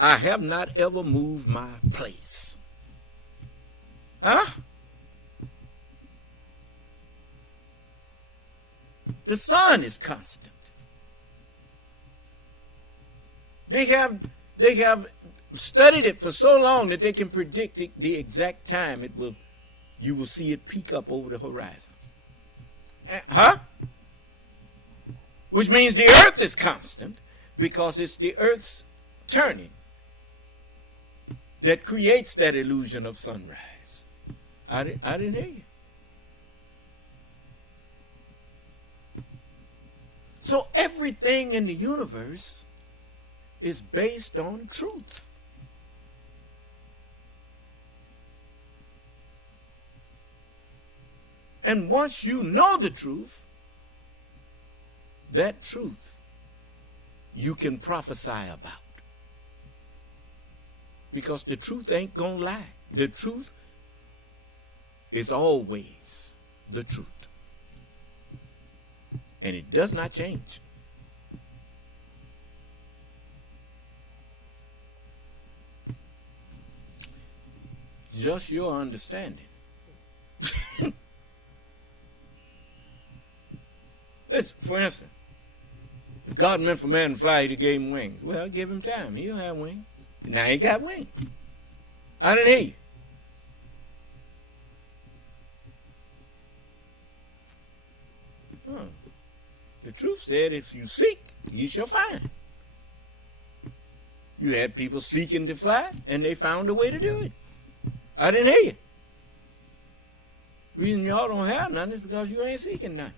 I have not ever moved my place. Huh? The sun is constant. They have studied it for so long that they can predict the exact time you will see it peak up over the horizon. Huh? Which means the earth is constant because it's the earth's turning that creates that illusion of sunrise. I didn't hear you. So everything in the universe is based on truth. And once you know the truth, that truth you can prophesy about. Because the truth ain't gonna lie. The truth is always the truth. And it does not change. Just your understanding. Listen, for instance, if God meant for man to fly, he'd have gave him wings. Well, give him time. He'll have wings. Now he got wings. I didn't hear you. Oh. The truth said, if you seek, you shall find. You had people seeking to fly, and they found a way to do it. I didn't hear you. The reason y'all don't have none is because you ain't seeking none.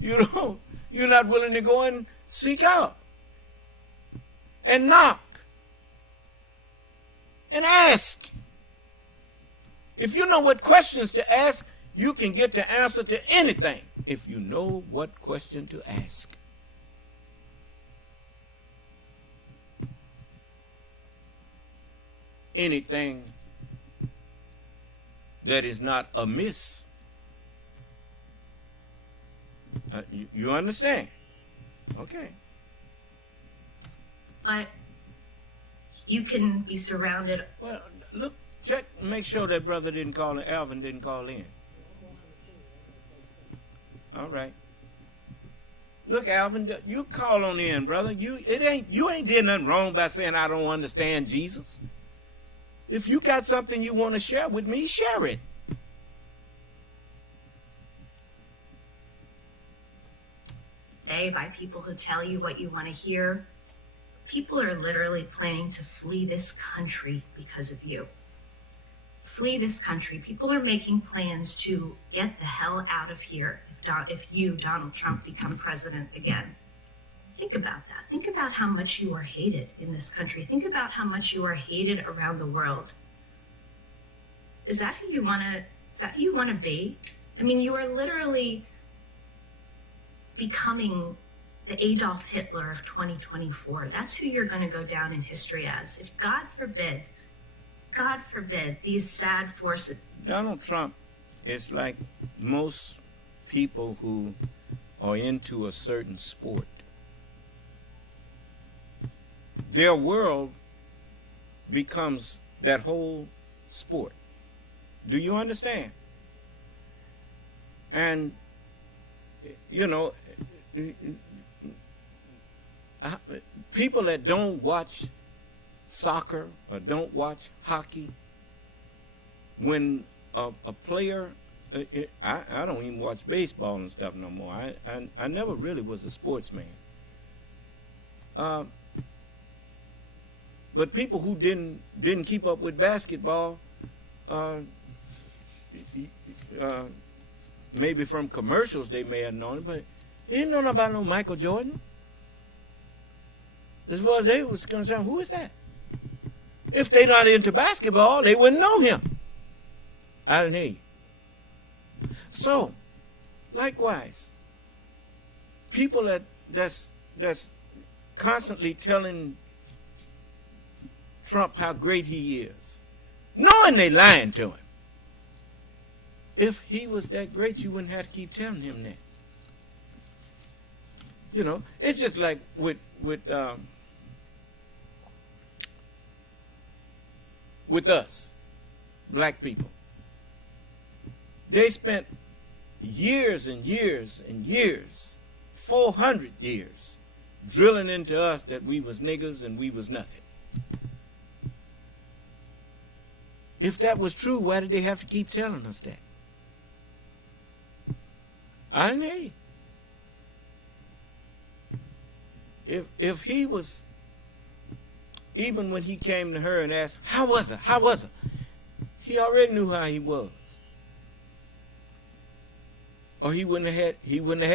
You're not willing to go and seek out and knock and ask. If you know what questions to ask, you can get the answer to anything if you know what question to ask. Anything that is not amiss. You understand? Okay. But you can be surrounded. Well, look, check, make sure that brother didn't call in. Alvin didn't call in. All right. Look, Alvin, you call on in, brother. You ain't did nothing wrong by saying I don't understand Jesus. If you got something you want to share with me, share it. By people who tell you what you want to hear. People are literally planning to flee this country because of you. Flee this country. People are making plans to get the hell out of here if you, Donald Trump, become president again. Think about that. Think about how much you are hated in this country. Think about how much you are hated around the world. Is that who you want to be? I mean, you are literally becoming the Adolf Hitler of 2024. That's who you're going to go down in history as. If God forbid, these sad forces. Donald Trump is like most people who or into a certain sport, their world becomes that whole sport. Do you understand? And, you know, people that don't watch soccer or don't watch hockey, when a player, I don't even watch baseball and stuff no more. I never really was a sportsman. But people who didn't keep up with basketball, maybe from commercials they may have known it, but they didn't know about no Michael Jordan. As far as they was concerned, who is that? If they're not into basketball, they wouldn't know him. I didn't hear you. So, likewise, people that's constantly telling Trump how great he is, knowing they lying to him. If he was that great, you wouldn't have to keep telling him that. You know, it's just like with us, black people. They spent years and years and years, 400 years, drilling into us that we was niggers and we was nothing. If that was true, why did they have to keep telling us that? I didn't hear you. If he was, even when he came to her and asked, how was her? How was her? He already knew how he was. Or he wouldn't have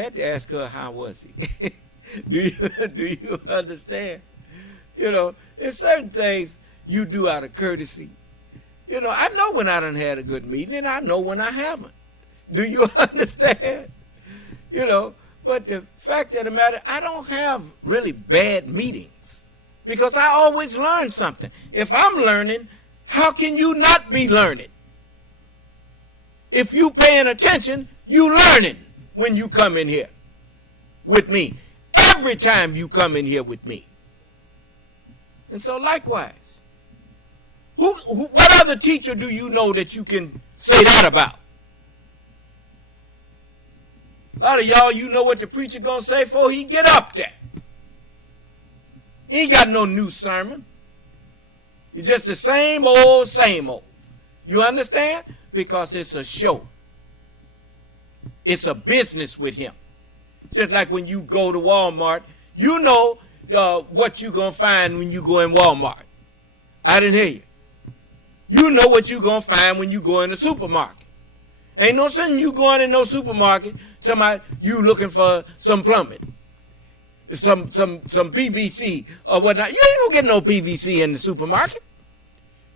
had to ask her, how was he? Do you understand? You know, there's certain things you do out of courtesy. You know, I know when I done had a good meeting, and I know when I haven't. Do you understand? You know, but the fact of the matter, I don't have really bad meetings because I always learn something. If I'm learning, how can you not be learning? If you paying attention, you learning when you come in here with me. Every time you come in here with me. And so likewise, what other teacher do you know that you can say that about? A lot of y'all, you know what the preacher gonna say before he get up there. He ain't got no new sermon. It's just the same old, same old. You understand? Because it's a show. It's a business with him. Just like when you go to Walmart, you know what you're going to find when you go in Walmart. I didn't hear you. You know what you're going to find when you go in the supermarket. Ain't no sense you going in no supermarket talking about you looking for some plumbing, some PVC or whatnot. You ain't going to get no PVC in the supermarket.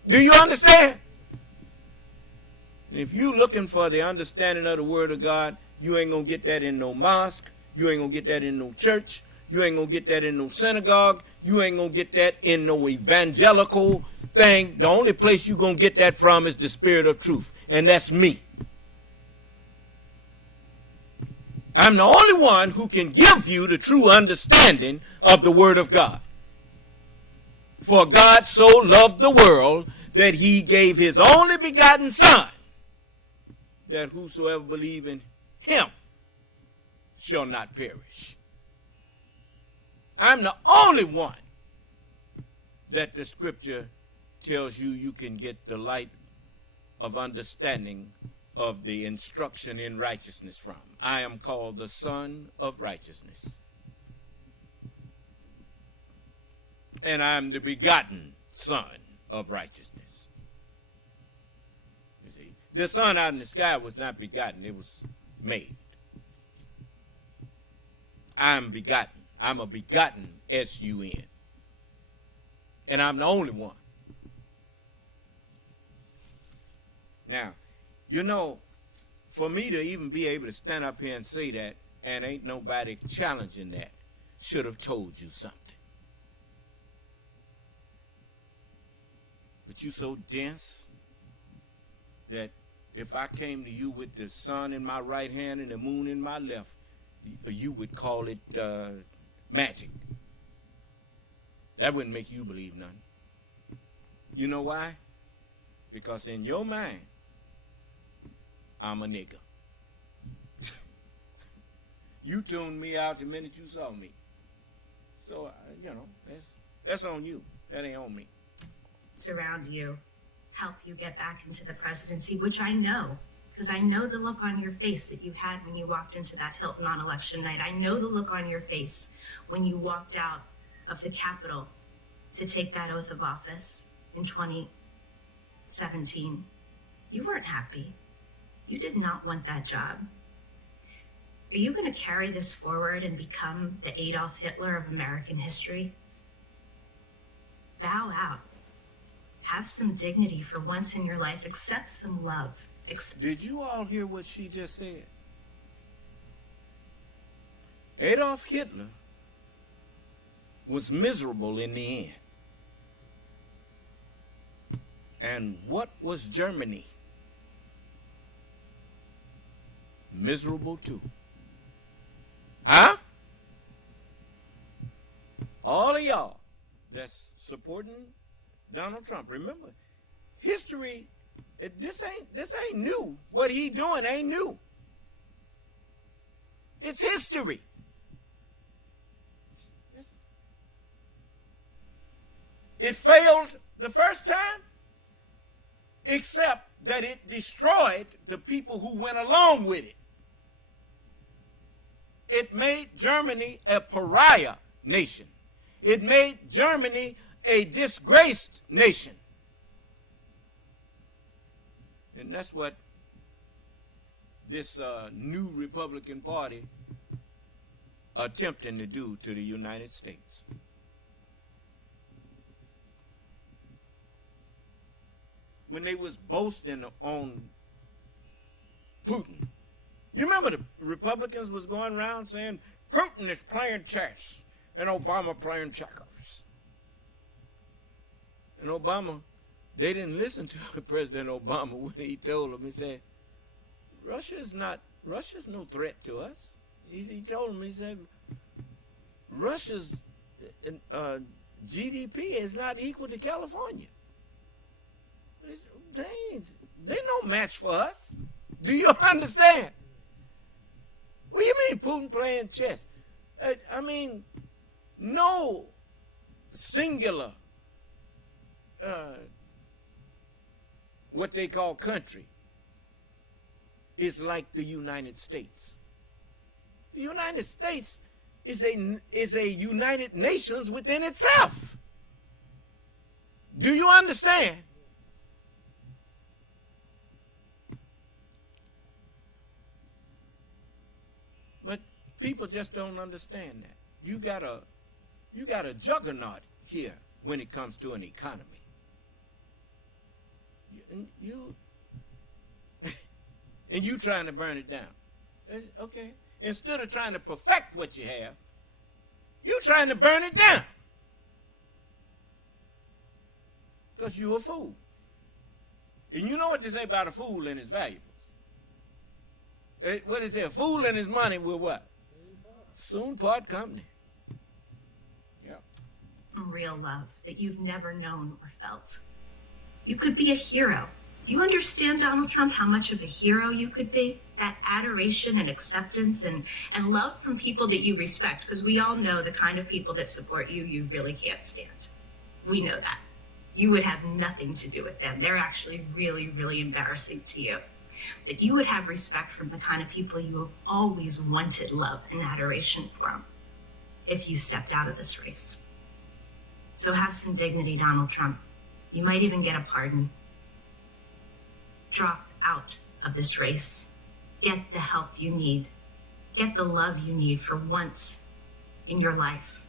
Do you understand? And if you looking for the understanding of the Word of God, you ain't going to get that in no mosque. You ain't going to get that in no church. You ain't going to get that in no synagogue. You ain't going to get that in no evangelical thing. The only place you going to get that from is the Spirit of truth. And that's me. I'm the only one who can give you the true understanding of the Word of God. For God so loved the world that he gave his only begotten Son, that whosoever believe in him shall not perish. I'm the only one that the scripture tells you you can get the light of understanding of the instruction in righteousness from. I am called the Son of Righteousness. And I am the begotten Son of Righteousness. You see, the sun out in the sky was not begotten, it was made. I am begotten. I'm a begotten S-U-N. And I'm the only one. Now, you know, for me to even be able to stand up here and say that, and ain't nobody challenging that, should have told you something. But you so dense that if I came to you with the sun in my right hand and the moon in my left, you would call it magic. That wouldn't make you believe nothing. You know why? Because in your mind, I'm a nigga. You tuned me out the minute you saw me. So, that's on you. That ain't on me. Around you, help you get back into the presidency, which I know, because I know the look on your face that you had when you walked into that Hilton on election night. I know the look on your face when you walked out of the Capitol to take that oath of office in 2017. You weren't happy. You did not want that job. Are you going to carry this forward and become the Adolf Hitler of American history? Bow out. Have some dignity for once in your life. Accept some love. Did you all hear what she just said? Adolf Hitler was miserable in the end. And what was Germany? Miserable too. Huh? All of y'all that's supporting Donald Trump, remember, history, this ain't new. What he doing ain't new. It's history. It failed the first time, except that it destroyed the people who went along with it. It made Germany a pariah nation. It made Germany a disgraced nation. And that's what this new Republican Party attempting to do to the United States. When they was boasting on Putin. You remember the Republicans was going around saying Putin is playing chess and Obama playing checkers. And Obama, they didn't listen to President Obama when he told them, he said, Russia's no threat to us. He told them, he said, Russia's GDP is not equal to California. They're no match for us. Do you understand? What do you mean Putin playing chess? I mean, no singular, what they call country, is like the United States. The United States is a United Nations within itself. Do you understand? But people just don't understand that. You got a juggernaut here when it comes to an economy. And you trying to burn it down. Okay. Instead of trying to perfect what you have, you trying to burn it down. Because you're a fool. And you know what they say about a fool and his valuables. What is it? A fool and his money will what? Soon part company. Yep. Real love that you've never known or felt. You could be a hero. Do you understand, Donald Trump, how much of a hero you could be? That adoration and acceptance and love from people that you respect, because we all know the kind of people that support you, you really can't stand. We know that. You would have nothing to do with them. They're actually really, really embarrassing to you. But you would have respect from the kind of people you have always wanted love and adoration from if you stepped out of this race. So have some dignity, Donald Trump. You might even get a pardon. Drop out of this race. Get the help you need. Get the love you need for once in your life.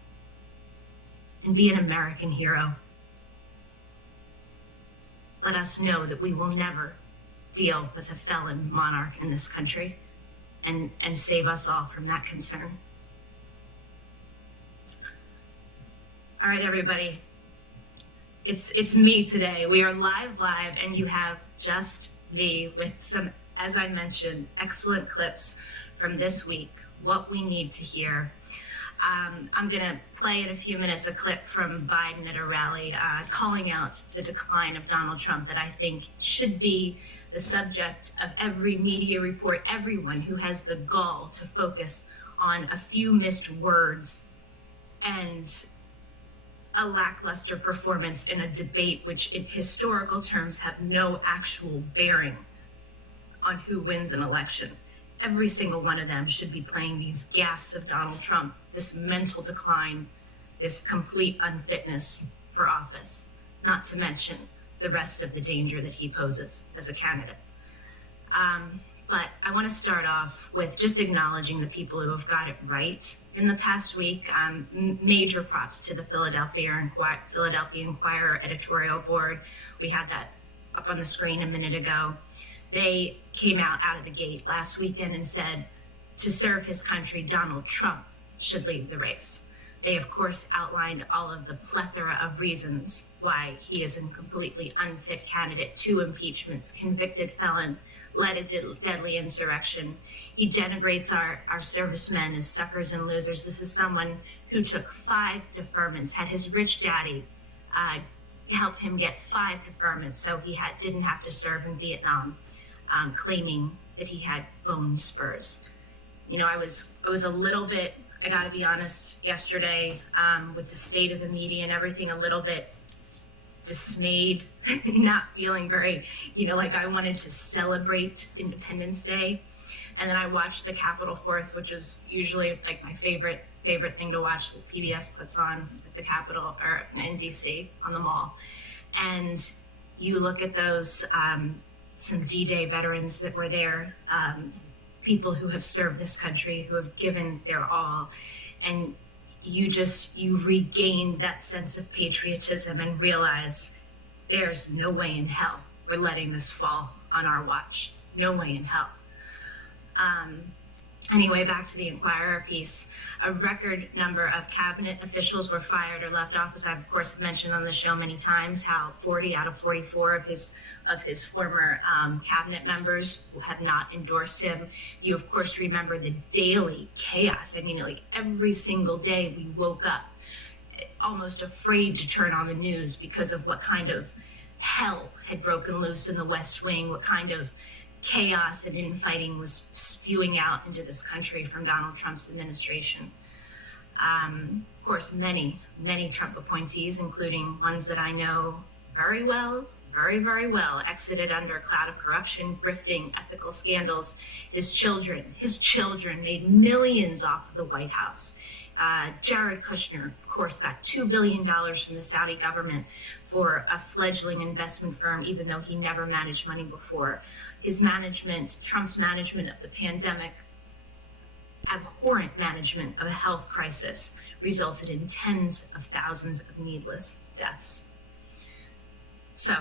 And be an American hero. Let us know that we will never deal with a felon monarch in this country and save us all from that concern. All right, everybody. It's me today. We are live, and you have just me with some, as I mentioned, excellent clips from this week what we need to hear. I'm going to play in a few minutes a clip from Biden at a rally calling out the decline of Donald Trump that I think should be the subject of every media report, everyone who has the gall to focus on a few missed words and a lackluster performance in a debate which in historical terms have no actual bearing on who wins an election. Every single one of them should be playing these gaffes of Donald Trump, this mental decline, this complete unfitness for office, not to mention the rest of the danger that he poses as a candidate. But I want to start off with just acknowledging the people who have got it right in the past week. Major props to the Philadelphia Inquirer editorial board. We had that up on the screen a minute ago. They came out of the gate last weekend and said, to serve his country, Donald Trump should leave the race. They, of course, outlined all of the plethora of reasons why he is a completely unfit candidate, 2 impeachments, convicted felon, led a deadly insurrection. He denigrates our servicemen as suckers and losers. This is someone who took 5 deferments, had his rich daddy help him get 5 deferments so he didn't have to serve in Vietnam, claiming that he had bone spurs. You know, I was a little bit, I gotta be honest, yesterday with the state of the media and everything, a little bit dismayed, not feeling very, like I wanted to celebrate Independence Day. And then I watched the Capitol 4th, which is usually like my favorite thing to watch that PBS puts on at the Capitol or in DC on the Mall. And you look at those, some D-Day veterans that were there, people who have served this country, who have given their all, and you regain that sense of patriotism and realize there's no way in hell we're letting this fall on our watch. No way in hell. Anyway, back to the Inquirer piece. A record number of cabinet officials were fired or left office. I, of course, have mentioned on the show many times how 40 out of 44 of his former cabinet members have not endorsed him. You, of course, remember the daily chaos. I mean, like every single day we woke up almost afraid to turn on the news because of what kind of hell had broken loose in the West Wing, what kind of chaos and infighting was spewing out into this country from Donald Trump's administration. Of course, many Trump appointees, including ones that I know very well, very, very well, exited under a cloud of corruption, grifting, ethical scandals. His children made millions off of the White House. Jared Kushner, of course, got $2 billion from the Saudi government for a fledgling investment firm, even though he never managed money before. His management, Trump's management of the pandemic, abhorrent management of a health crisis, resulted in tens of thousands of needless deaths. So,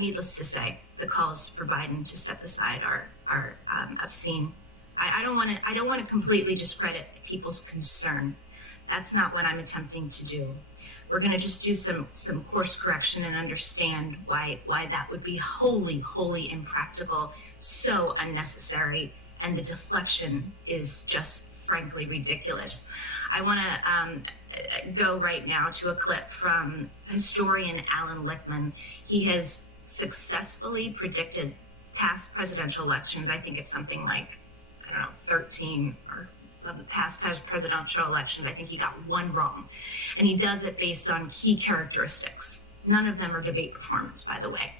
needless to say, the calls for Biden to step aside are obscene. I don't want to completely discredit people's concern. That's not what I'm attempting to do. We're going to just do some course correction and understand why that would be wholly impractical, so unnecessary, and the deflection is just frankly ridiculous. I want to go right now to a clip from historian Alan Lichtman. He has successfully predicted past presidential elections. I think it's something like, 13 or of the past presidential elections. I think he got one wrong. And he does it based on key characteristics. None of them are debate performance, by the way.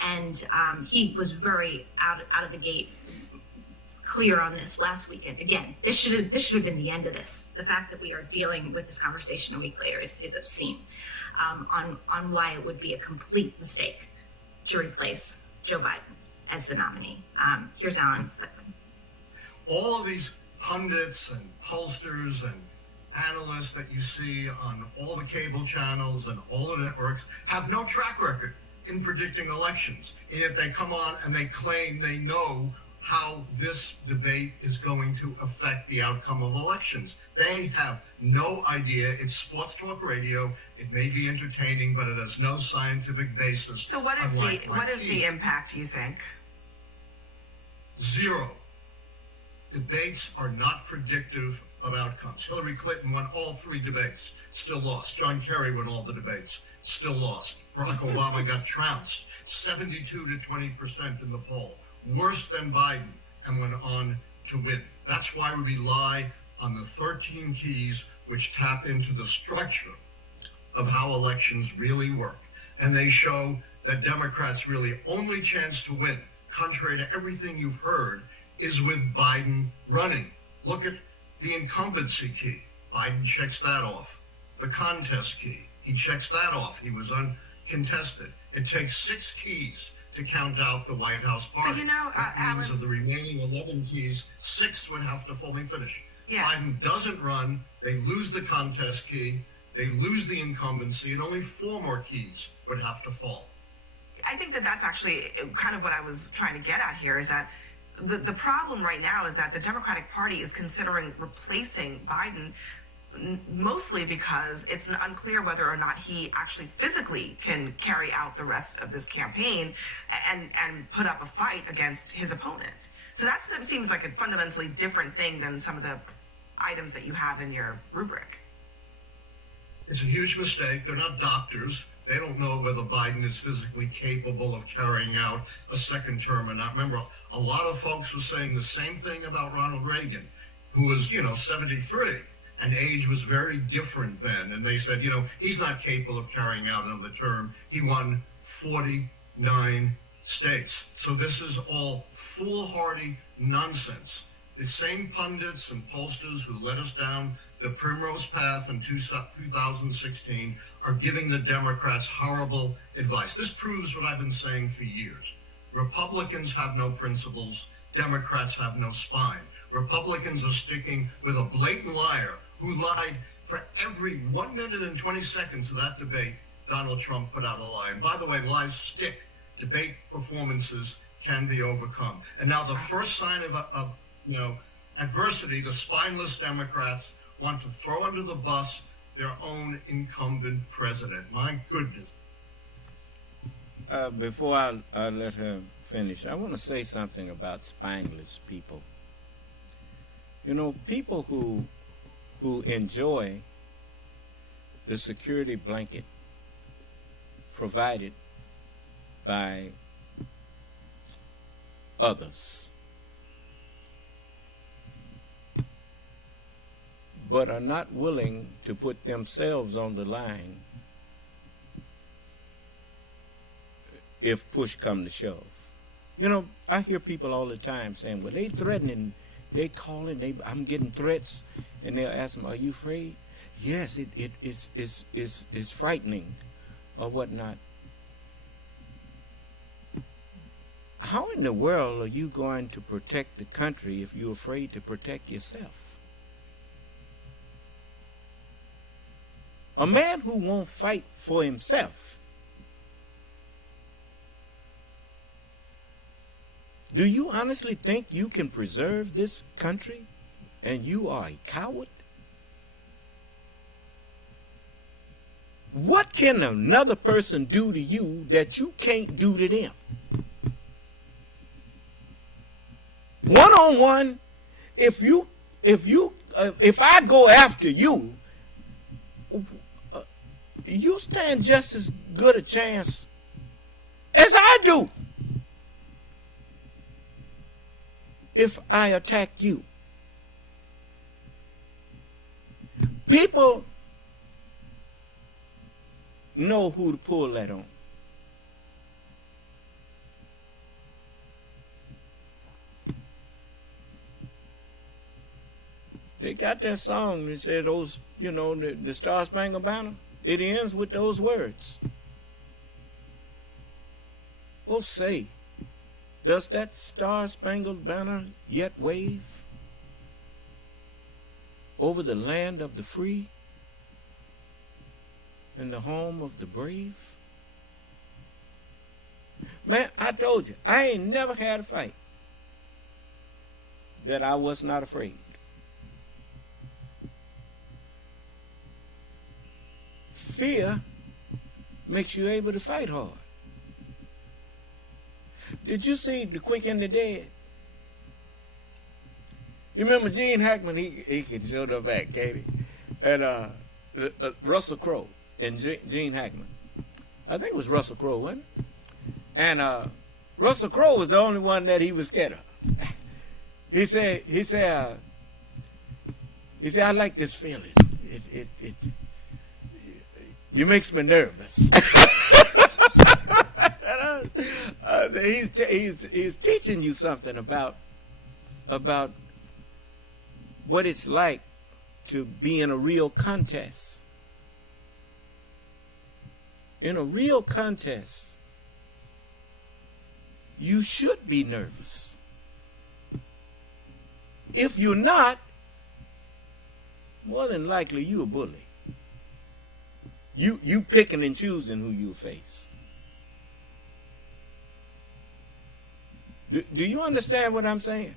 And he was very out of the gate clear on this last weekend. Again, this should have been the end of this. The fact that we are dealing with this conversation a week later is obscene on why it would be a complete mistake to replace Joe Biden as the nominee. Here's Alan Lichtman. All of these pundits and pollsters and analysts that you see on all the cable channels and all the networks have no track record in predicting elections. And yet they come on and they claim they know how this debate is going to affect the outcome of elections. They have no idea. It's sports talk radio. It may be entertaining, but it has no scientific basis. So what is the impact, you think? Zero. Debates are not predictive of outcomes. Hillary Clinton won all 3 debates, still lost. John Kerry won all the debates, still lost. Barack Obama got trounced, 72 to 20% in the poll, worse than Biden, and went on to win. That's why we rely on the 13 keys which tap into the structure of how elections really work. And they show that Democrats' really only chance to win, contrary to everything you've heard, is with Biden running. Look at the incumbency key. Biden checks that off. The contest key, he checks that off. He was uncontested. It takes 6 keys to count out the White House party. But you know, that means Alan, of the remaining 11 keys, 6 would have to fall. Let me finish. Yeah. Biden doesn't run. They lose the contest key. They lose the incumbency, and only 4 more keys would have to fall. I think that that's actually kind of what I was trying to get at here, is that the problem right now is that the Democratic Party is considering replacing Biden, mostly because it's unclear whether or not he actually physically can carry out the rest of this campaign and put up a fight against his opponent. So that seems like a fundamentally different thing than some of the items that you have in your rubric. It's a huge mistake. They're not doctors. They don't know whether Biden is physically capable of carrying out a second term or not. Remember, a lot of folks were saying the same thing about Ronald Reagan, who was, 73, and age was very different then. And they said, he's not capable of carrying out another term. He won 49 states. So this is all foolhardy nonsense. The same pundits and pollsters who led us down the primrose path in 2016 are giving the Democrats horrible advice. This proves what I've been saying for years. Republicans have no principles. Democrats have no spine. Republicans are sticking with a blatant liar who lied for every 1 minute and 20 seconds of that debate. Donald Trump put out a lie. And by the way, lies stick. Debate performances can be overcome. And now the first sign of adversity, the spineless Democrats want to throw under the bus their own incumbent president. My goodness. Before I let her finish, I want to say something about spineless people. People who enjoy the security blanket provided by others, but are not willing to put themselves on the line if push come to shove. I hear people all the time saying, well, they threatening, they calling, I'm getting threats, and they'll ask them, are you afraid? Yes, it's frightening or whatnot. How in the world are you going to protect the country if you're afraid to protect yourself? A man who won't fight for himself, do you honestly think you can preserve this country and you are a coward? What can another person do to you that you can't do to them? One-on-one, if I go after you, you stand just as good a chance as I do if I attack you. People know who to pull that on. They got that song that says those, the Star Spangled Banner. It ends with those words. Oh, say, does that Star Spangled Banner yet wave over the land of the free and the home of the brave? Man, I told you, I ain't never had a fight that I was not afraid. Fear makes you able to fight hard. Did you see The Quick and the Dead? You remember Gene Hackman? He can show the back, Katie. And Russell Crowe and Gene Hackman. I think it was Russell Crowe, wasn't it? And Russell Crowe was the only one that he was scared of. He said, I like this feeling. You makes me nervous. He's teaching you something about what it's like to be in a real contest. In a real contest, you should be nervous. If you're not, more than likely you a bully. You picking and choosing who you face. Do you understand what I'm saying?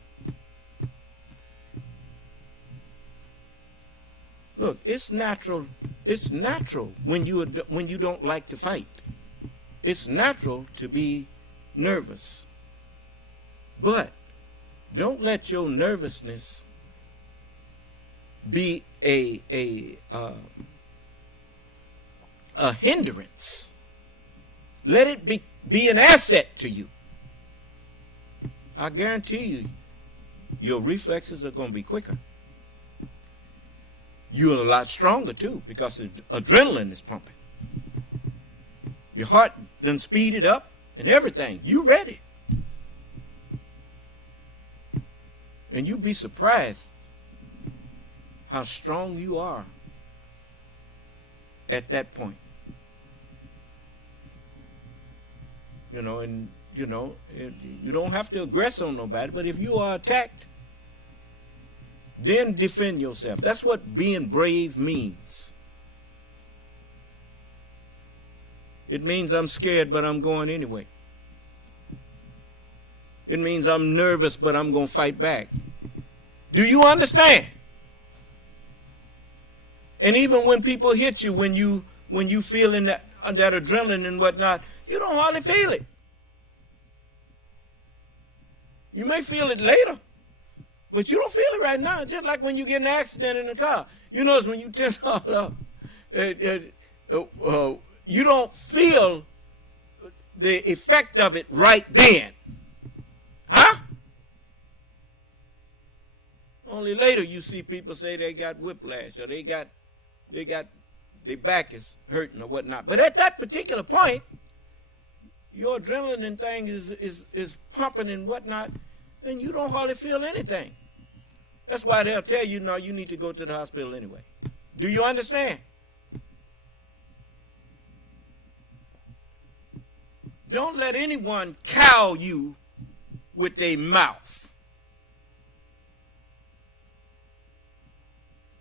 Look, it's natural. It's natural when you don't like to fight. It's natural to be nervous. But don't let your nervousness be a hindrance. Let it be an asset to you. I guarantee you, your reflexes are going to be quicker. You're a lot stronger too, because the adrenaline is pumping. Your heart done speeded up and everything. You ready. And you'd be surprised how strong you are at that point. You don't have to aggress on nobody, but if you are attacked, then defend yourself. That's what being brave means. It means I'm scared, but I'm going anyway. It means I'm nervous, but I'm going to fight back. Do you understand? And even when people hit you, when you feeling that adrenaline and whatnot, you don't hardly feel it. You may feel it later, but you don't feel it right now. Just like when you get in an accident in the car. You notice when you tense all up, you don't feel the effect of it right then. Huh? Only later you see people say they got whiplash or they got their back is hurting or whatnot. But at that particular point, your adrenaline thing is pumping and whatnot, and you don't hardly feel anything. That's why they'll tell you, no, you need to go to the hospital anyway. Do you understand? Don't let anyone cow you with their mouth.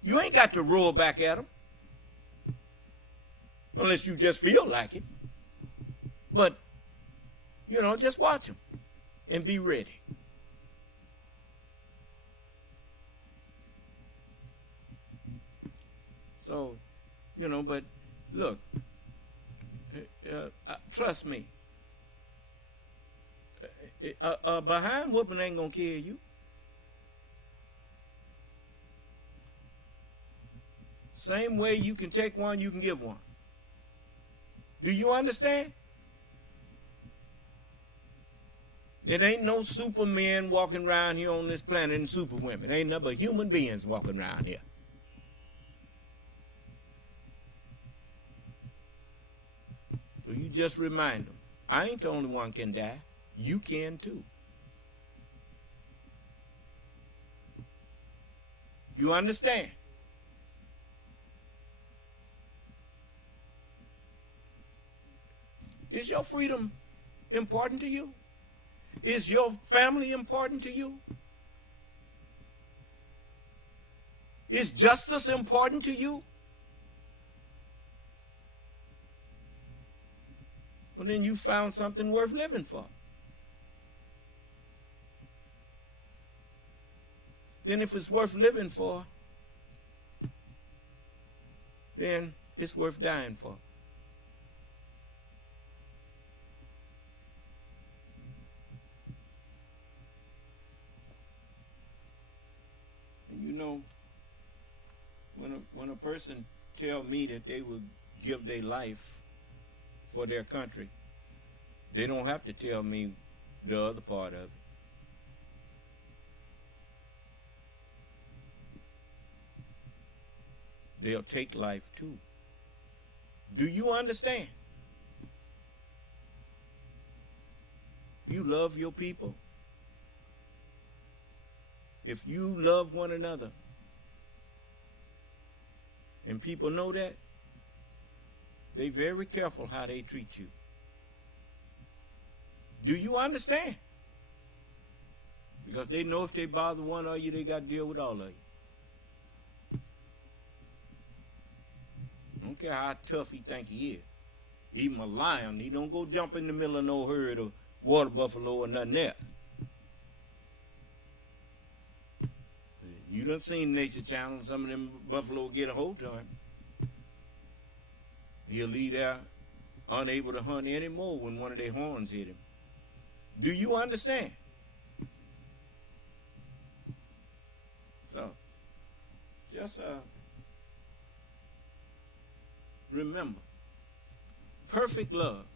You ain't got to roar back at them. Unless you just feel like it. But, just watch them and be ready. So, but look, trust me. A behind whooping ain't going to kill you. Same way you can take one, you can give one. Do you understand? It ain't no supermen walking around here on this planet and superwomen. Ain't nothing but human beings walking around here. So you just remind them, I ain't the only one can die. You can too. You understand? Is your freedom important to you? Is your family important to you? Is justice important to you? Well, then you found something worth living for. Then if it's worth living for, then it's worth dying for. when a person tell me that they will give their life for their country, they don't have to tell me the other part of it. They'll take life too. Do you understand? You love your people. If you love one another, and people know that, they very careful how they treat you. Do you understand? Because they know if they bother one of you, they got to deal with all of you. I don't care how tough he think he is. Even a lion, he don't go jump in the middle of no herd of water buffalo or nothing there. You done seen Nature Channel, some of them buffalo get a hold of him. He'll leave there unable to hunt anymore when one of their horns hit him. Do you understand? So, just remember, perfect love.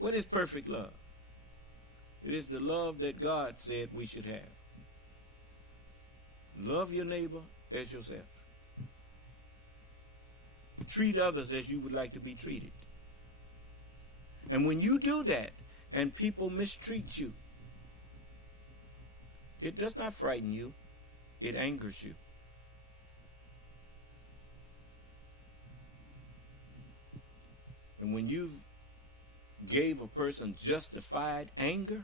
What is perfect love? It is the love that God said we should have. Love your neighbor as yourself. Treat others as you would like to be treated. And when you do that and people mistreat you, it does not frighten you, it angers you. And when you gave a person justified anger,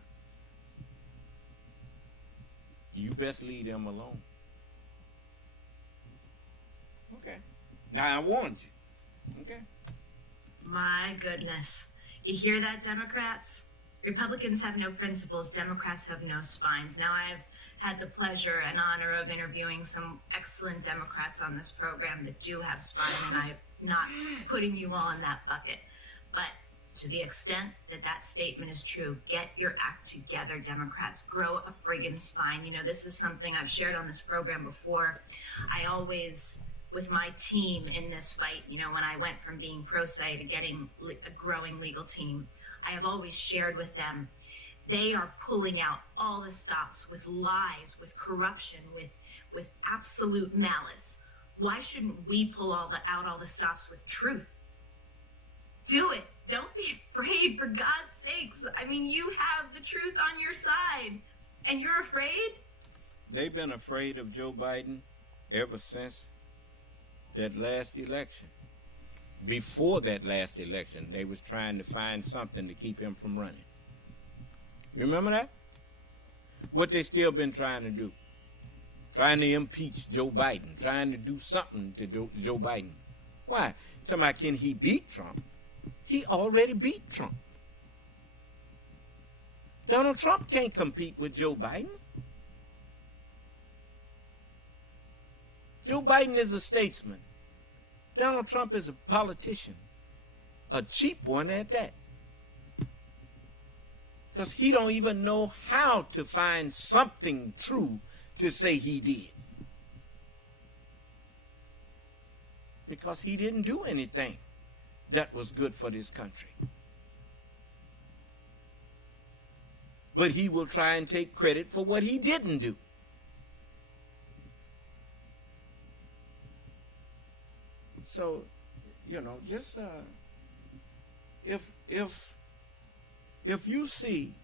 you best leave them alone. Okay. Now I warned you. Okay. My goodness. You hear that, Democrats? Republicans have no principles. Democrats have no spines. Now, I've had the pleasure and honor of interviewing some excellent Democrats on this program that do have spine, and I'm not putting you all in that bucket. But to the extent that that statement is true, get your act together, Democrats. Grow a friggin' spine. You know, this is something I've shared on this program before. I always, with my team in this fight, you know, when I went from being pro se to getting a growing legal team, I have always shared with them, they are pulling out all the stops with lies, with corruption, with absolute malice. Why shouldn't we pull out all the stops with truth? Do it. Don't be afraid, for God's sakes. I mean, you have the truth on your side, and you're afraid? They've been afraid of Joe Biden ever since that last election. Before that last election, they was trying to find something to keep him from running. You remember that? What they still been trying to do. Trying to impeach Joe Biden. Trying to do something to Joe Biden. Why? You're talking about, can he beat Trump? He already beat Trump. Donald Trump can't compete with Joe Biden. Joe Biden is a statesman. Donald Trump is a politician. A cheap one at that. Because he don't even know how to find something true to say he did. Because he didn't do anything that was good for this country. But he will try and take credit for what he didn't do. So, you know, just if you see,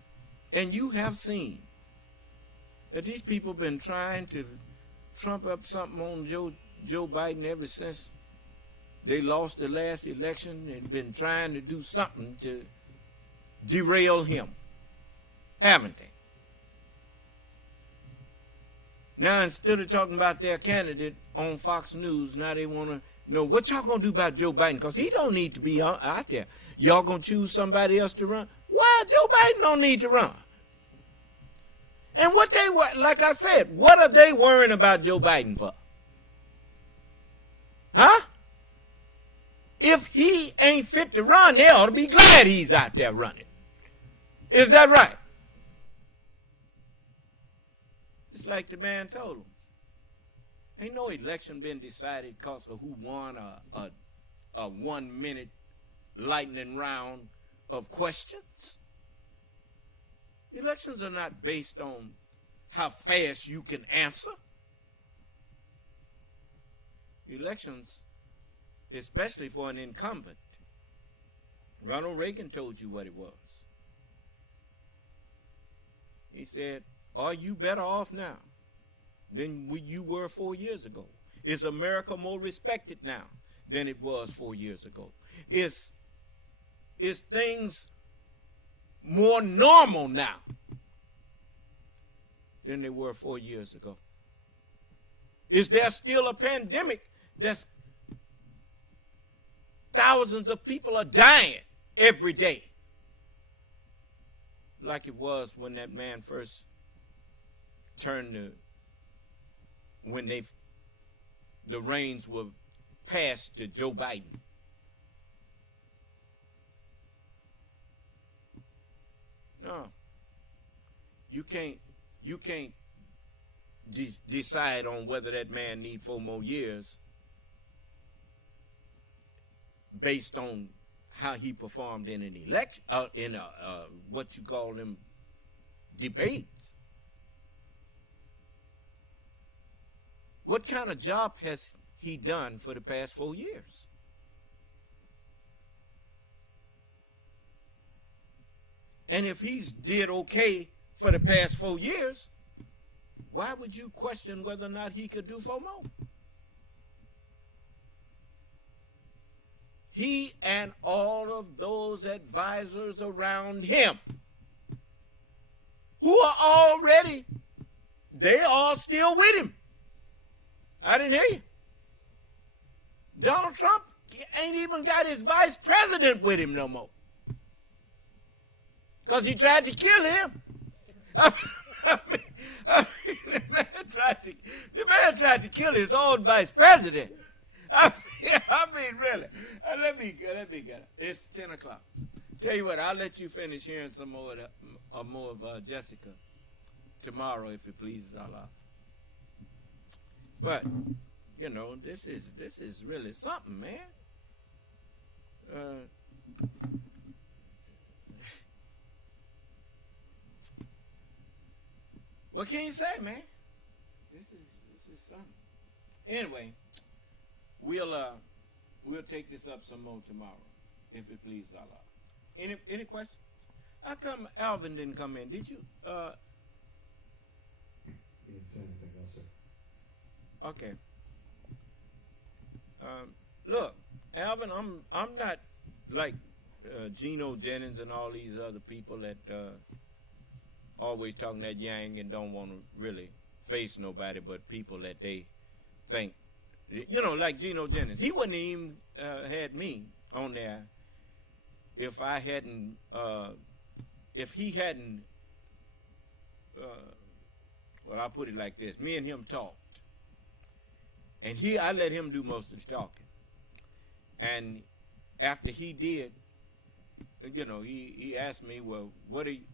and you have seen, that these people been trying to trump up something on Joe Biden ever since they lost the last election, and been trying to do something to derail him, haven't they? Now, instead of talking about their candidate on Fox News, now they want to know what y'all gonna do about Joe Biden, because he don't need to be out there. Y'all gonna choose somebody else to run? Why Joe Biden don't need to run? And what they, like I said, what are they worrying about Joe Biden for? Huh? If he ain't fit to run, they ought to be glad he's out there running. Is that right? It's like the man told him. Ain't no election been decided because of who won a 1 minute lightning round of questions. Elections are not based on how fast you can answer. Elections, especially for an incumbent, Ronald Reagan told you what it was. He said, are you better off now than you were 4 years ago? Is America more respected now than it was 4 years ago? Is things more normal now than they were 4 years ago? Is there still a pandemic that's thousands of people are dying every day like it was when that man first turned when the reins were passed to Joe Biden? No, you can't decide on whether that man need 4 more years based on how he performed in an election, in a what you call them debates. What kind of job has he done for the past 4 years? And if he's did okay for the past 4 years, why would you question whether or not he could do 4 more? He and all of those advisors around him who are already, they all still with him. I didn't hear you. Donald Trump ain't even got his vice president with him no more, because he tried to kill him. I mean, the man tried to kill his own vice president. I mean, really. Let me get it. It's 10 o'clock. Tell you what, I'll let you finish hearing some more of Jessica tomorrow, if it pleases Allah. But you know, this is really something, man. What can you say, man? This is something. Anyway, we'll take this up some more tomorrow, if it pleases Allah. Any questions? How come Alvin didn't come in? Did you? He didn't say anything else, sir. Okay. Look, Alvin, I'm not like Geno Jennings and all these other people that always talking that yang and don't want to really face nobody but people that they think, you know, like Geno Jennings. He wouldn't even had me on there if I hadn't, if he hadn't, well, I'll put it like this. Me and him talked. And I let him do most of the talking. And after he did, you know, he asked me, well, what are you,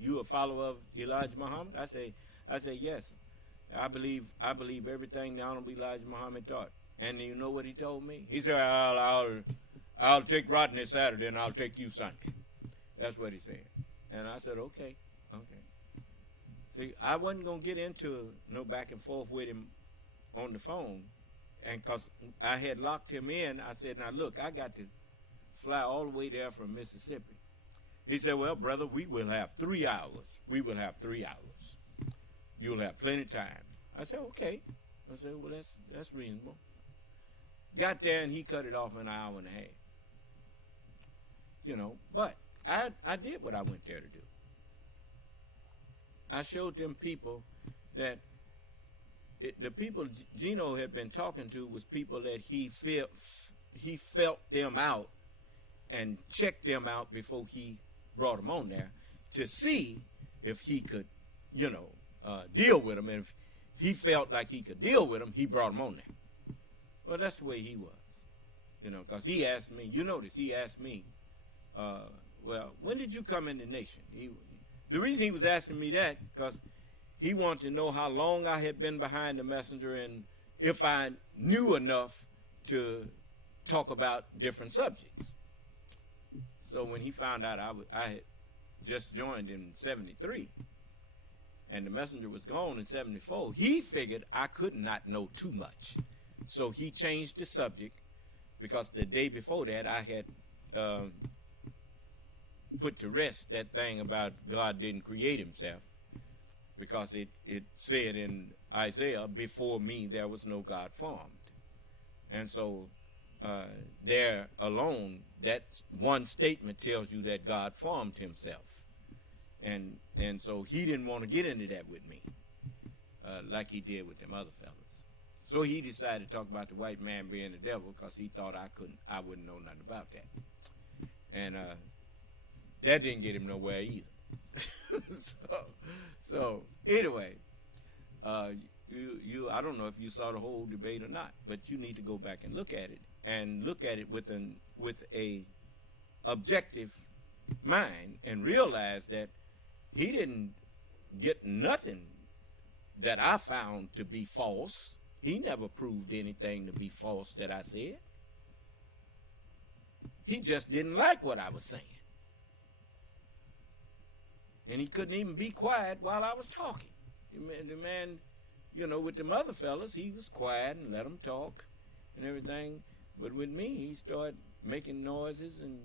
you a follower of Elijah Muhammad? I say yes. I believe everything the Honorable Elijah Muhammad taught. And you know what he told me? He said, I'll take Rodney Saturday and I'll take you Sunday. That's what he said. And I said, okay. See, I wasn't going to get into no back and forth with him on the phone. And because I had locked him in, I said, now look, I got to fly all the way there from Mississippi. He said, well, brother, we will have 3 hours. We will have 3 hours. You'll have plenty of time. I said, okay. I said, well, that's reasonable. Got there, and he cut it off in an hour and a half. You know, but I did what I went there to do. I showed them people that the people Geno had been talking to was people that he felt them out and checked them out before he brought them on there to see if he could, you know, deal with them. And if he felt like he could deal with them, he brought them on there. Well, that's the way he was, you know, because he asked me, you notice, he asked me, well, when did you come in the nation? The reason he was asking me that, because He wanted to know how long I had been behind the messenger and if I knew enough to talk about different subjects. So when he found out I had just joined in 73 and the messenger was gone in 74, he figured I could not know too much. So he changed the subject, because the day before that I had put to rest that thing about God didn't create himself, because it said in Isaiah, before me there was no God formed. And so there alone, that one statement tells you that God formed himself. And so he didn't want to get into that with me, like he did with them other fellas. So he decided to talk about the white man being the devil, because he thought I wouldn't know nothing about that. And that didn't get him nowhere either. so anyway, you I don't know if you saw the whole debate or not, but you need to go back and look at it, and look at it with a objective mind, and realize that he didn't get nothing that I found to be false. He never proved anything to be false that I said. He just didn't like what I was saying. And he couldn't even be quiet while I was talking. The man, with them other fellas, he was quiet and let them talk and everything. But with me, he started making noises and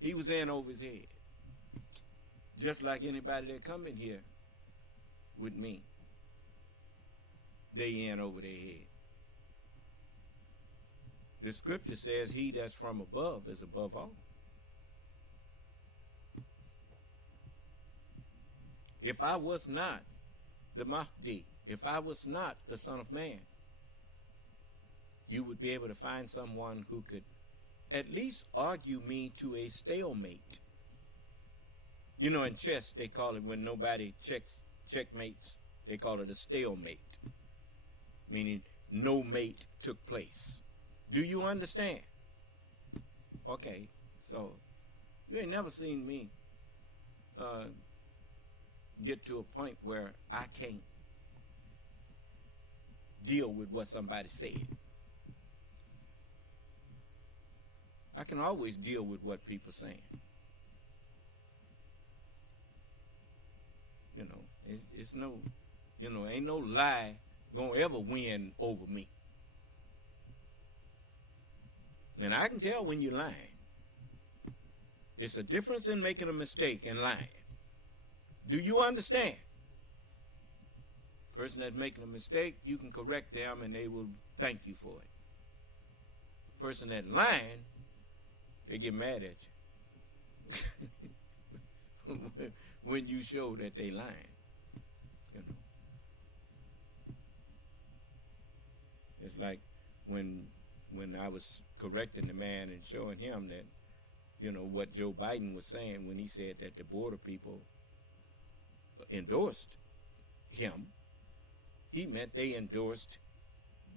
he was in over his head. Just like anybody that come in here with me, they in over their head. The scripture says he that's from above is above all. If I was not the Mahdi, if I was not the Son of Man, you would be able to find someone who could at least argue me to a stalemate. In chess, they call it, when nobody checkmates, they call it a stalemate, meaning no mate took place. Do you understand? Okay, so you ain't never seen me get to a point where I can't deal with what somebody said. I can always deal with what people are saying. It's no, ain't no lie gonna ever win over me. And I can tell when you're lying. It's a difference in making a mistake and lying. Do you understand? Person that's making a mistake, you can correct them and they will thank you for it. The person that's lying, they get mad at you when you show that they lying. It's like when I was correcting the man and showing him that, what Joe Biden was saying when he said that the border people endorsed him, he meant they endorsed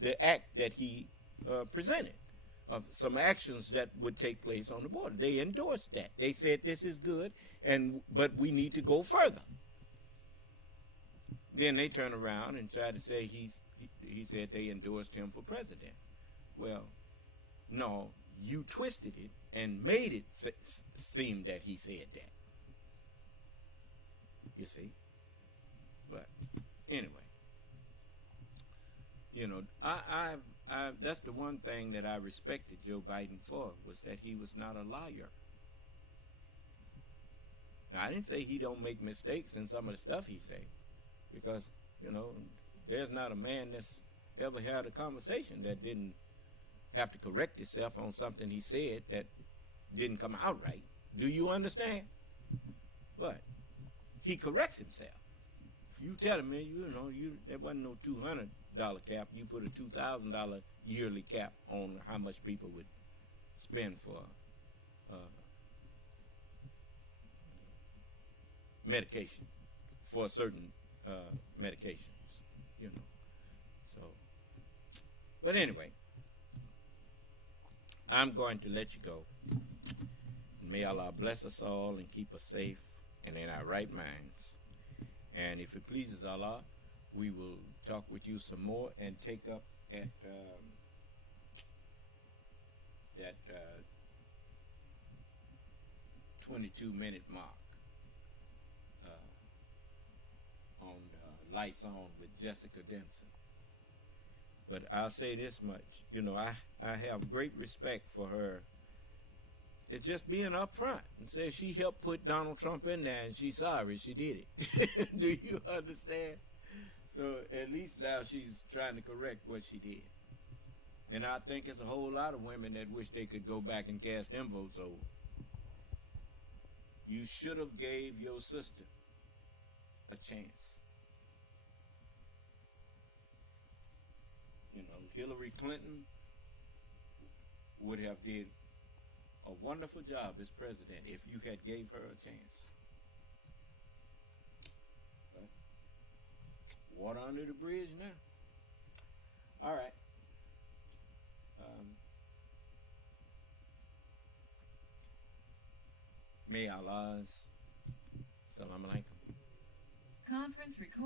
the act that he presented, of some actions that would take place on the border. They endorsed that. They said this is good, but we need to go further. Then they turn around and try to say he said they endorsed him for president. Well, no, you twisted it and made it seem that he said that. You see? But anyway, I that's the one thing that I respected Joe Biden for, was that he was not a liar. Now, I didn't say he don't make mistakes in some of the stuff he say, because, there's not a man that's ever had a conversation that didn't have to correct himself on something he said that didn't come out right. Do you understand? But he corrects himself. If you tell him, there wasn't no $200 cap, you put a $2,000 yearly cap on how much people would spend for medication, for certain medications, So, but anyway, I'm going to let you go. May Allah bless us all and keep us safe and in our right minds. And if it pleases Allah, we will talk with you some more and take up at that 22-minute mark on Lights On with Jessica Denson. But I'll say this much, you know, I have great respect for her. It's just being upfront and say she helped put Donald Trump in there and she's sorry she did it. Do you understand? So at least now she's trying to correct what she did. And I think it's a whole lot of women that wish they could go back and cast them votes over. You should have gave your sister a chance. You know, Hillary Clinton would have did a wonderful job as president if you had gave her a chance. But water under the bridge now. All right. May Allah's Salam Alaikum. Conference recording.